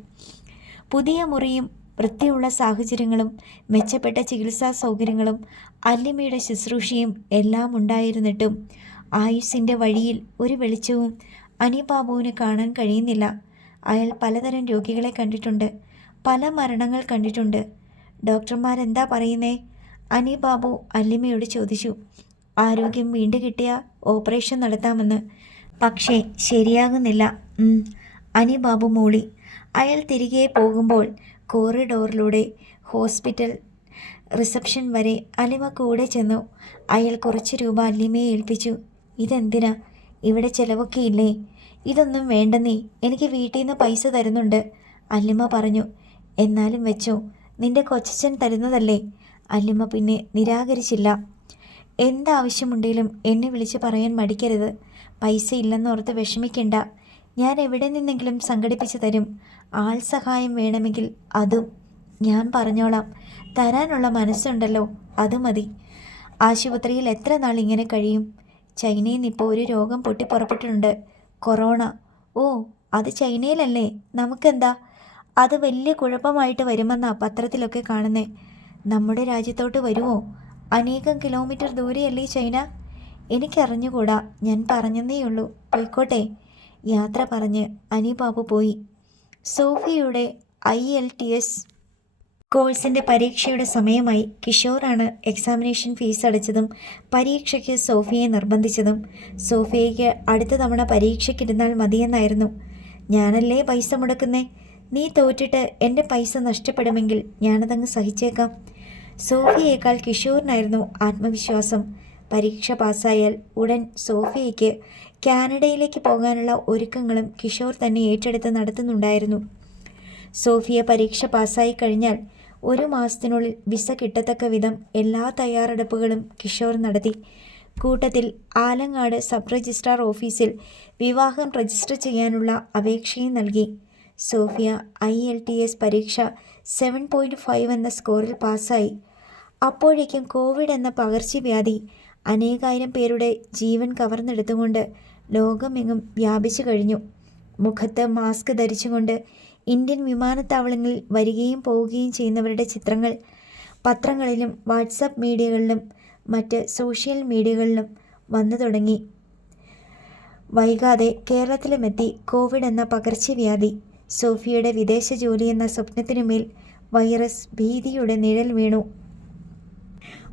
പുതിയ മുറിയും വൃത്തിയുള്ള സാഹചര്യങ്ങളും മെച്ചപ്പെട്ട ചികിത്സാ സൗകര്യങ്ങളും അല്ലിമയുടെ ശുശ്രൂഷയും എല്ലാം ഉണ്ടായിരുന്നിട്ടും ആയുസ്സിൻ്റെ വഴിയിൽ ഒരു വെളിച്ചവും അനിബാബുവിന് കാണാൻ കഴിയുന്നില്ല. അയാൾ പലതരം രോഗികളെ കണ്ടിട്ടുണ്ട്, പല മരണങ്ങൾ കണ്ടിട്ടുണ്ട്. ഡോക്ടർമാരെന്താ പറയുന്നേ? അനിബാബു അല്ലിമയോട് ചോദിച്ചു. ആരോഗ്യം വീണ്ടും കിട്ടിയ ഓപ്പറേഷൻ നടത്താമെന്ന്. പക്ഷേ ശരിയാകുന്നില്ല. അനിബാബു മൂളി. അയാൾ തിരികെ പോകുമ്പോൾ കോറിഡോറിലൂടെ ഹോസ്പിറ്റൽ റിസപ്ഷൻ വരെ അല്ലിമ കൂടെ ചെന്നു. അയാൾ കുറച്ച് രൂപ അല്ലിമയെ ഏൽപ്പിച്ചു. ഇതെന്തിനാ? ഇവിടെ ചിലവൊക്കെ ഇല്ലേ? ഇതൊന്നും വേണ്ടെന്നേ, എനിക്ക് വീട്ടിൽ നിന്ന് പൈസ തരുന്നുണ്ട്, അല്ലിമ പറഞ്ഞു. എന്നാലും വെച്ചോ, നിന്റെ കൊച്ചച്ഛൻ തരുന്നതല്ലേ. അല്ലിമ പിന്നെ നിരാകരിച്ചില്ല. എന്താവശ്യമുണ്ടെങ്കിലും എന്നെ വിളിച്ച് പറയാൻ മടിക്കരുത്. പൈസ ഇല്ലെന്നോർത്ത് വിഷമിക്കണ്ട, ഞാൻ എവിടെ നിന്നെങ്കിലും സംഘടിപ്പിച്ച് തരും. ആൾ സഹായം വേണമെങ്കിൽ അതും ഞാൻ പറഞ്ഞോളാം. തരാനുള്ള മനസ്സുണ്ടല്ലോ, അത് മതി. ആശുപത്രിയിൽ എത്ര നാൾ ഇങ്ങനെ കഴിയും? ചൈനയിൽ നിന്ന് ഇപ്പോൾ ഒരു രോഗം പൊട്ടിപ്പുറപ്പെട്ടിട്ടുണ്ട്, കൊറോണ. ഓ, അത് ചൈനയിലല്ലേ? നമുക്കെന്താ? അത് വലിയ കുഴപ്പമായിട്ട് വരുമെന്നാ പത്രത്തിലൊക്കെ കാണുന്നേ. നമ്മുടെ രാജ്യത്തോട്ട് വരുമോ? അനേകം കിലോമീറ്റർ ദൂരെയല്ലേ ചൈന? എനിക്കറിഞ്ഞുകൂടാ, ഞാൻ പറഞ്ഞെന്നേയുള്ളൂ. പോയിക്കോട്ടെ. യാത്ര പറഞ്ഞ് അനിബാബു പോയി. സോഫിയുടെ IELTS കോഴ്സിൻ്റെ പരീക്ഷയുടെ സമയമായി. കിഷോറാണ് എക്സാമിനേഷൻ ഫീസ് അടച്ചതും പരീക്ഷയ്ക്ക് സോഫിയെ നിർബന്ധിച്ചതും. സോഫിയയ്ക്ക് അടുത്ത തവണ പരീക്ഷയ്ക്കിരുന്നാൽ മതിയെന്നായിരുന്നു. ഞാനല്ലേ പൈസ മുടക്കുന്നേ? നീ തോറ്റിട്ട് എൻ്റെ പൈസ നഷ്ടപ്പെടുമെങ്കിൽ ഞാനതങ്ങ് സഹിച്ചേക്കാം. സോഫിയേക്കാൾ കിഷോറിനായിരുന്നു ആത്മവിശ്വാസം. പരീക്ഷ പാസ്സായാൽ ഉടൻ സോഫിയയ്ക്ക് കാനഡയിലേക്ക് പോകാനുള്ള ഒരുക്കങ്ങളും കിഷോർ തന്നെ ഏറ്റെടുത്ത് നടത്തുന്നുണ്ടായിരുന്നു. സോഫിയ പരീക്ഷ പാസ്സായി കഴിഞ്ഞാൽ 1 മാസത്തിനുള്ളിൽ വിസ കിട്ടത്തക്ക വിധം എല്ലാ തയ്യാറെടുപ്പുകളും കിഷോർ നടത്തി. കൂട്ടത്തിൽ ആലങ്ങാട് സബ് രജിസ്ട്രാർ ഓഫീസിൽ വിവാഹം രജിസ്റ്റർ ചെയ്യാനുള്ള അപേക്ഷയും നൽകി. സോഫിയ IELTS പരീക്ഷ 7.5 എന്ന സ്കോറിൽ പാസ്സായി. അപ്പോഴേക്കും കോവിഡ് എന്ന പകർച്ചവ്യാധി അനേകായിരം പേരുടെ ജീവൻ കവർന്നെടുത്തുകൊണ്ട് ലോകമെങ്ങും വ്യാപിച്ചു കഴിഞ്ഞു. മുഖത്ത് മാസ്ക് ധരിച്ചുകൊണ്ട് ഇന്ത്യൻ വിമാനത്താവളങ്ങളിൽ വരികയും പോവുകയും ചെയ്യുന്നവരുടെ ചിത്രങ്ങൾ പത്രങ്ങളിലും വാട്സപ്പ് മീഡിയകളിലും മറ്റ് സോഷ്യൽ മീഡിയകളിലും വന്നു തുടങ്ങി. വൈകാതെ കേരളത്തിലുമെത്തി കോവിഡ് എന്ന പകർച്ചവ്യാധി. സോഫിയയുടെ വിദേശ ജോലി എന്ന സ്വപ്നത്തിനുമേൽ വൈറസ് ഭീതിയുടെ നിഴൽ വീണു.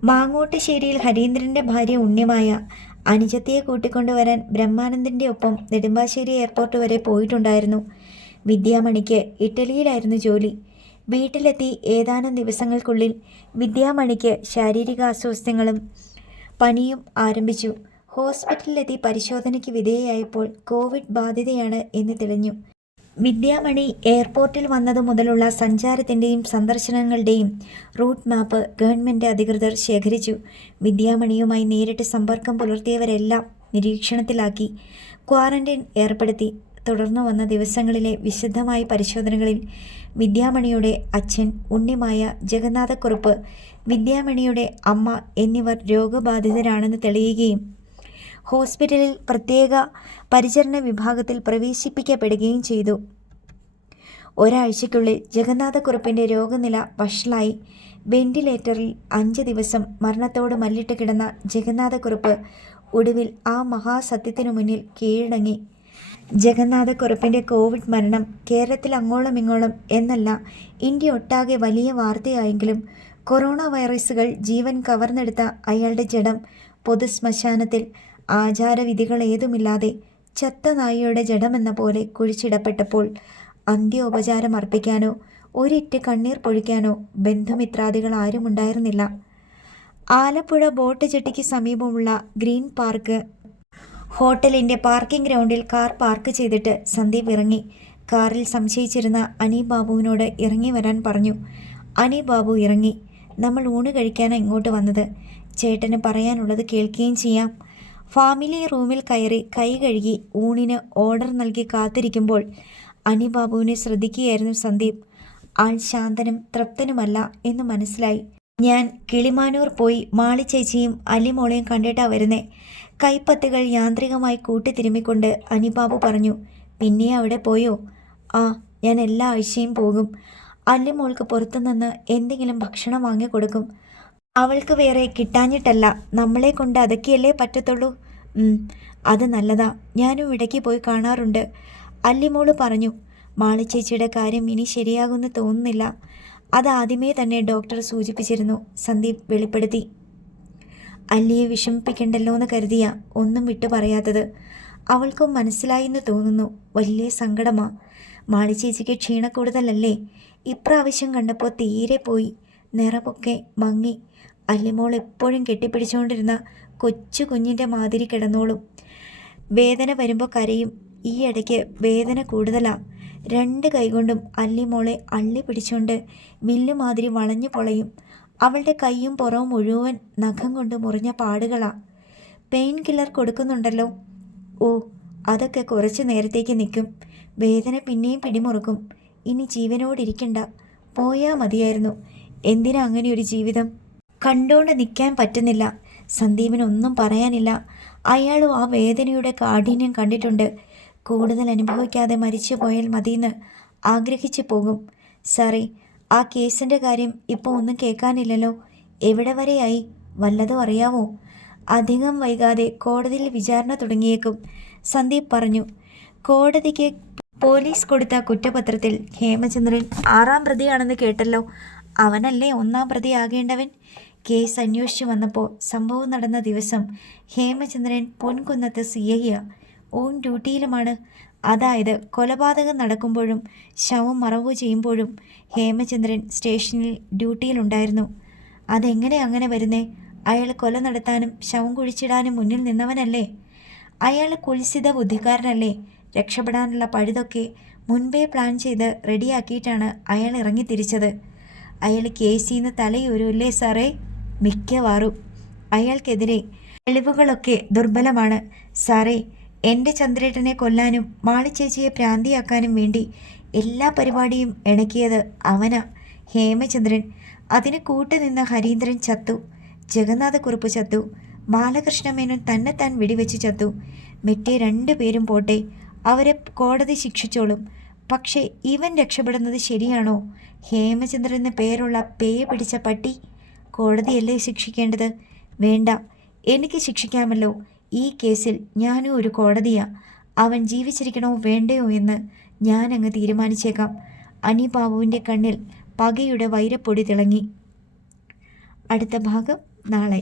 മാങ്ങോട്ടുശ്ശേരിയിൽ ഹരീന്ദ്രൻ്റെ ഭാര്യ ഉണ്ണിമായ അനുജത്തിയെ കൂട്ടിക്കൊണ്ടുവരാൻ ബ്രഹ്മാനന്ദൻ്റെ ഒപ്പം നെടുമ്പാശ്ശേരി എയർപോർട്ട് വരെ പോയിട്ടുണ്ടായിരുന്നു. വിദ്യാമണിക്ക് ഇറ്റലിയിലായിരുന്നു ജോലി. വീട്ടിലെത്തി ഏതാനും ദിവസങ്ങൾക്കുള്ളിൽ വിദ്യാമണിക്ക് ശാരീരിക അസ്വസ്ഥങ്ങളും പനിയും ആരംഭിച്ചു. ഹോസ്പിറ്റലിലെത്തി പരിശോധനയ്ക്ക് വിധേയയായപ്പോൾ കോവിഡ് ബാധിതയാണ് എന്ന് തെളിഞ്ഞു. വിദ്യാമണി എയർപോർട്ടിൽ വന്നതു മുതലുള്ള സഞ്ചാരത്തിൻ്റെയും സന്ദർശനങ്ങളുടെയും റൂട്ട് മാപ്പ് ഗവൺമെൻറ് അധികൃതർ ശേഖരിച്ചു. വിദ്യാമണിയുമായി നേരിട്ട് സമ്പർക്കം പുലർത്തിയവരെല്ലാം നിരീക്ഷണത്തിലാക്കി, ക്വാറന്റൈൻ ഏർപ്പെടുത്തി. തുടർന്നു വന്ന ദിവസങ്ങളിലെ വിശദമായ പരിശോധനകളിൽ വിദ്യാമണിയുടെ അച്ഛൻ ഉണ്ണിമായ, ജഗന്നാഥക്കുറുപ്പ്, വിദ്യാമണിയുടെ അമ്മ എന്നിവർ രോഗബാധിതരാണെന്ന് തെളിയുകയും ഹോസ്പിറ്റലിൽ പ്രത്യേക പരിചരണ വിഭാഗത്തിൽ പ്രവേശിപ്പിക്കപ്പെടുകയും ചെയ്തു. ഒരാഴ്ചയ്ക്കുള്ളിൽ ജഗന്നാഥക്കുറുപ്പിൻ്റെ രോഗനില വഷളായി. വെന്റിലേറ്ററിൽ 5 ദിവസം മരണത്തോട് മല്ലിട്ട് കിടന്ന ജഗന്നാഥക്കുറുപ്പ് ഒടുവിൽ ആ മഹാസത്യത്തിനു മുന്നിൽ കീഴടങ്ങി. ജഗന്നാഥക്കുറുപ്പിൻ്റെ കോവിഡ് മരണം കേരളത്തിൽ അങ്ങോളം ഇങ്ങോളം എന്നല്ല ഇന്ത്യ ഒട്ടാകെ വലിയ വാർത്തയായെങ്കിലും കൊറോണ വൈറസുകൾ ജീവൻ കവർന്നെടുത്ത അയാളുടെ ജഡം പൊതുശ്മശാനത്തിൽ ആചാരവിധികളേതുമില്ലാതെ ചത്ത നായയുടെ ജഡമെന്ന പോലെ കുഴിച്ചിടപ്പെട്ടപ്പോൾ അന്ത്യോപചാരം അർപ്പിക്കാനോ ഒരിറ്റ് കണ്ണീർ പൊഴിക്കാനോ ബന്ധുമിത്രാദികൾ ആരുമുണ്ടായിരുന്നില്ല. ആലപ്പുഴ ബോട്ട് ജെട്ടിക്ക് സമീപമുള്ള ഗ്രീൻ പാർക്ക് ഹോട്ടലിൻ്റെ പാർക്കിംഗ് ഗ്രൗണ്ടിൽ കാർ പാർക്ക് ചെയ്തിട്ട് സന്ദീപ് ഇറങ്ങി. കാറിൽ സംശയിച്ചിരുന്ന അനീബാബുവിനോട് ഇറങ്ങി വരാൻ പറഞ്ഞു. അനീബാബു ഇറങ്ങി. നമ്മൾ ഊണ് കഴിക്കാനാണ് ഇങ്ങോട്ട് വന്നത്. ചേട്ടന് പറയാനുള്ളത് കേൾക്കുകയും ചെയ്യാം. ഫാമിലി റൂമിൽ കയറി കൈ കഴുകി ഊണിന് ഓർഡർ നൽകി കാത്തിരിക്കുമ്പോൾ അനീബാബുവിനെ ശ്രദ്ധിക്കുകയായിരുന്നു സന്ദീപ്. ആൾ ശാന്തനും തൃപ്തനുമല്ല എന്ന് മനസ്സിലായി. ഞാൻ കിളിമാനൂർ പോയി മാളി ചേച്ചിയും അല്ലിമോളെയും കണ്ടിട്ടാ വരുന്നേ. കൈപ്പത്തുകൾ യാന്ത്രികമായി കൂട്ടിത്തിരുമ്മിക്കൊണ്ട് അനീബാബു പറഞ്ഞു. പിന്നെ അവിടെ പോയോ? ആ, ഞാൻ എല്ലാ ആഴ്ചയും പോകും. അല്ലിമോൾക്ക് പുറത്തുനിന്ന് എന്തെങ്കിലും ഭക്ഷണം വാങ്ങിക്കൊടുക്കും. അവൾക്ക് വേറെ കിട്ടാഞ്ഞിട്ടല്ല, നമ്മളെ കൊണ്ട് അതൊക്കെയല്ലേ പറ്റത്തുള്ളൂ. അത് നല്ലതാ, ഞാനും ഇടയ്ക്ക് പോയി കാണാറുണ്ട്. അല്ലിമോള് പറഞ്ഞു. മാളിച്ചേച്ചിയുടെ കാര്യം ഇനി ശരിയാകുമെന്ന് തോന്നുന്നില്ല. അതാദ്യമേ തന്നെ ഡോക്ടർ സൂചിപ്പിച്ചിരുന്നു, സന്ദീപ് വെളിപ്പെടുത്തി. അല്ലിയെ വിഷമിപ്പിക്കണ്ടല്ലോ എന്ന് കരുതിയ ഒന്നും വിട്ടു പറയാത്തത്. അവൾക്കും മനസ്സിലായെന്ന് തോന്നുന്നു. വലിയ സങ്കടമാ. മാളിച്ചേച്ചിക്ക് ക്ഷീണക്കൂടുതലല്ലേ? ഇപ്രാവശ്യം കണ്ടപ്പോൾ തീരെ പോയി. നിറമൊക്കെ മങ്ങി. അല്ലിമോൾ എപ്പോഴും കെട്ടിപ്പിടിച്ചുകൊണ്ടിരുന്ന കൊച്ചു കുഞ്ഞിൻ്റെ മാതിരി കിടന്നോളും. വേദന വരുമ്പോൾ കരയും. ഈ ഇടയ്ക്ക് വേദന കൂടുതലാ. 2 കൈകൊണ്ടും അല്ലിമോളെ അള്ളി പിടിച്ചുകൊണ്ട് വില്ലുമാതിരി വളഞ്ഞു പൊളയും. അവളുടെ കൈയും പുറവും മുഴുവൻ നഖം കൊണ്ട് മുറിഞ്ഞ പാടുകളാ. Pain killer കൊടുക്കുന്നുണ്ടല്ലോ? ഓ, അതൊക്കെ കുറച്ച് നേരത്തേക്ക് നിൽക്കും. വേദന പിന്നെയും പിടിമുറുക്കും. ഇനി ജീവനോടിരിക്കണ്ട, പോയാൽ മതിയായിരുന്നു. എന്തിനാ അങ്ങനെ ഒരു ജീവിതം? കണ്ടുകൊണ്ട് നിൽക്കാൻ പറ്റുന്നില്ല. സന്ദീപിനൊന്നും പറയാനില്ല. അയാളും ആ വേദനയുടെ കാഠിന്യം കണ്ടിട്ടുണ്ട്. കൂടുതൽ അനുഭവിക്കാതെ മരിച്ചു പോയാൽ മതിയെന്ന് ആഗ്രഹിച്ചു പോകും. സാറേ, ആ കേസിൻ്റെ കാര്യം ഇപ്പോൾ ഒന്നും കേൾക്കാനില്ലല്ലോ. എവിടെ വരെയായി? വല്ലതും അറിയാവോ? അധികം വൈകാതെ കോടതിയിൽ വിചാരണ തുടങ്ങിയേക്കും, സന്ദീപ് പറഞ്ഞു. കോടതിക്ക് പോലീസ് കൊടുത്ത കുറ്റപത്രത്തിൽ ഹേമചന്ദ്രൻ 6ാം പ്രതിയാണെന്ന് കേട്ടല്ലോ. അവനല്ലേ 1ാം പ്രതി ആകേണ്ടവൻ? കേസ് അന്വേഷിച്ചു വന്നപ്പോൾ സംഭവം നടന്ന ദിവസം ഹേമചന്ദ്രൻ പൊൻകുന്നത്ത് CI ഓൺ ഡ്യൂട്ടിയിലുമാണ്. അതായത് കൊലപാതകം നടക്കുമ്പോഴും ശവം മറവു ചെയ്യുമ്പോഴും ഹേമചന്ദ്രൻ സ്റ്റേഷനിൽ ഡ്യൂട്ടിയിലുണ്ടായിരുന്നു. അതെങ്ങനെ അങ്ങനെ വരുന്നേ? അയാൾ കൊല നടത്താനും ശവം കുഴിച്ചിടാനും മുന്നിൽ നിന്നവനല്ലേ? അയാൾ കുൽസിത ബുദ്ധിക്കാരനല്ലേ? രക്ഷപ്പെടാനുള്ള പഴുതൊക്കെ മുൻപേ പ്ലാൻ ചെയ്ത് റെഡിയാക്കിയിട്ടാണ് അയാൾ ഇറങ്ങി തിരിച്ചത്. അയാൾ കേസിൽ നിന്ന് തലയൂരുമല്ലേ സാറേ? മിക്കവാറും. അയാൾക്കെതിരെ തെളിവുകളൊക്കെ ദുർബലമാണ് സാറേ. എൻ്റെ ചന്ദ്രേട്ടനെ കൊല്ലാനും മാളിച്ചേച്ചിയെ ഭ്രാന്തിയാക്കാനും വേണ്ടി എല്ലാ പരിപാടിയും ഇണക്കിയത് അവനാ, ഹേമചന്ദ്രൻ. അതിന് കൂട്ടുനിന്ന ഹരീന്ദ്രൻ ചത്തു, ജഗന്നാഥക്കുറുപ്പ് ചത്തു, ബാലകൃഷ്ണമേനോൻ തന്നെത്താൻ വെടിവെച്ച് ചത്തു. മറ്റേ 2 പേരും പോട്ടെ, അവരെ കോടതി ശിക്ഷിച്ചോളും. പക്ഷേ ഇവൻ രക്ഷപ്പെടുന്നത് ശരിയാണോ? ഹേമചന്ദ്രൻ എന്ന പേരുള്ള പേയ പിടിച്ച പട്ടി. കോടതിയല്ലേ ശിക്ഷിക്കേണ്ടത്? വേണ്ട, എനിക്ക് ശിക്ഷിക്കാമല്ലോ. ഈ കേസിൽ ഞാനും ഒരു കോടതിയാ. അവൻ ജീവിച്ചിരിക്കണോ വേണ്ടയോ എന്ന് ഞാനങ്ങ് തീരുമാനിച്ചേക്കാം. അനീബാബുവിൻ്റെ കണ്ണിൽ പകയുടെ വൈരപ്പൊടി തിളങ്ങി. അടുത്ത ഭാഗം നാളെ.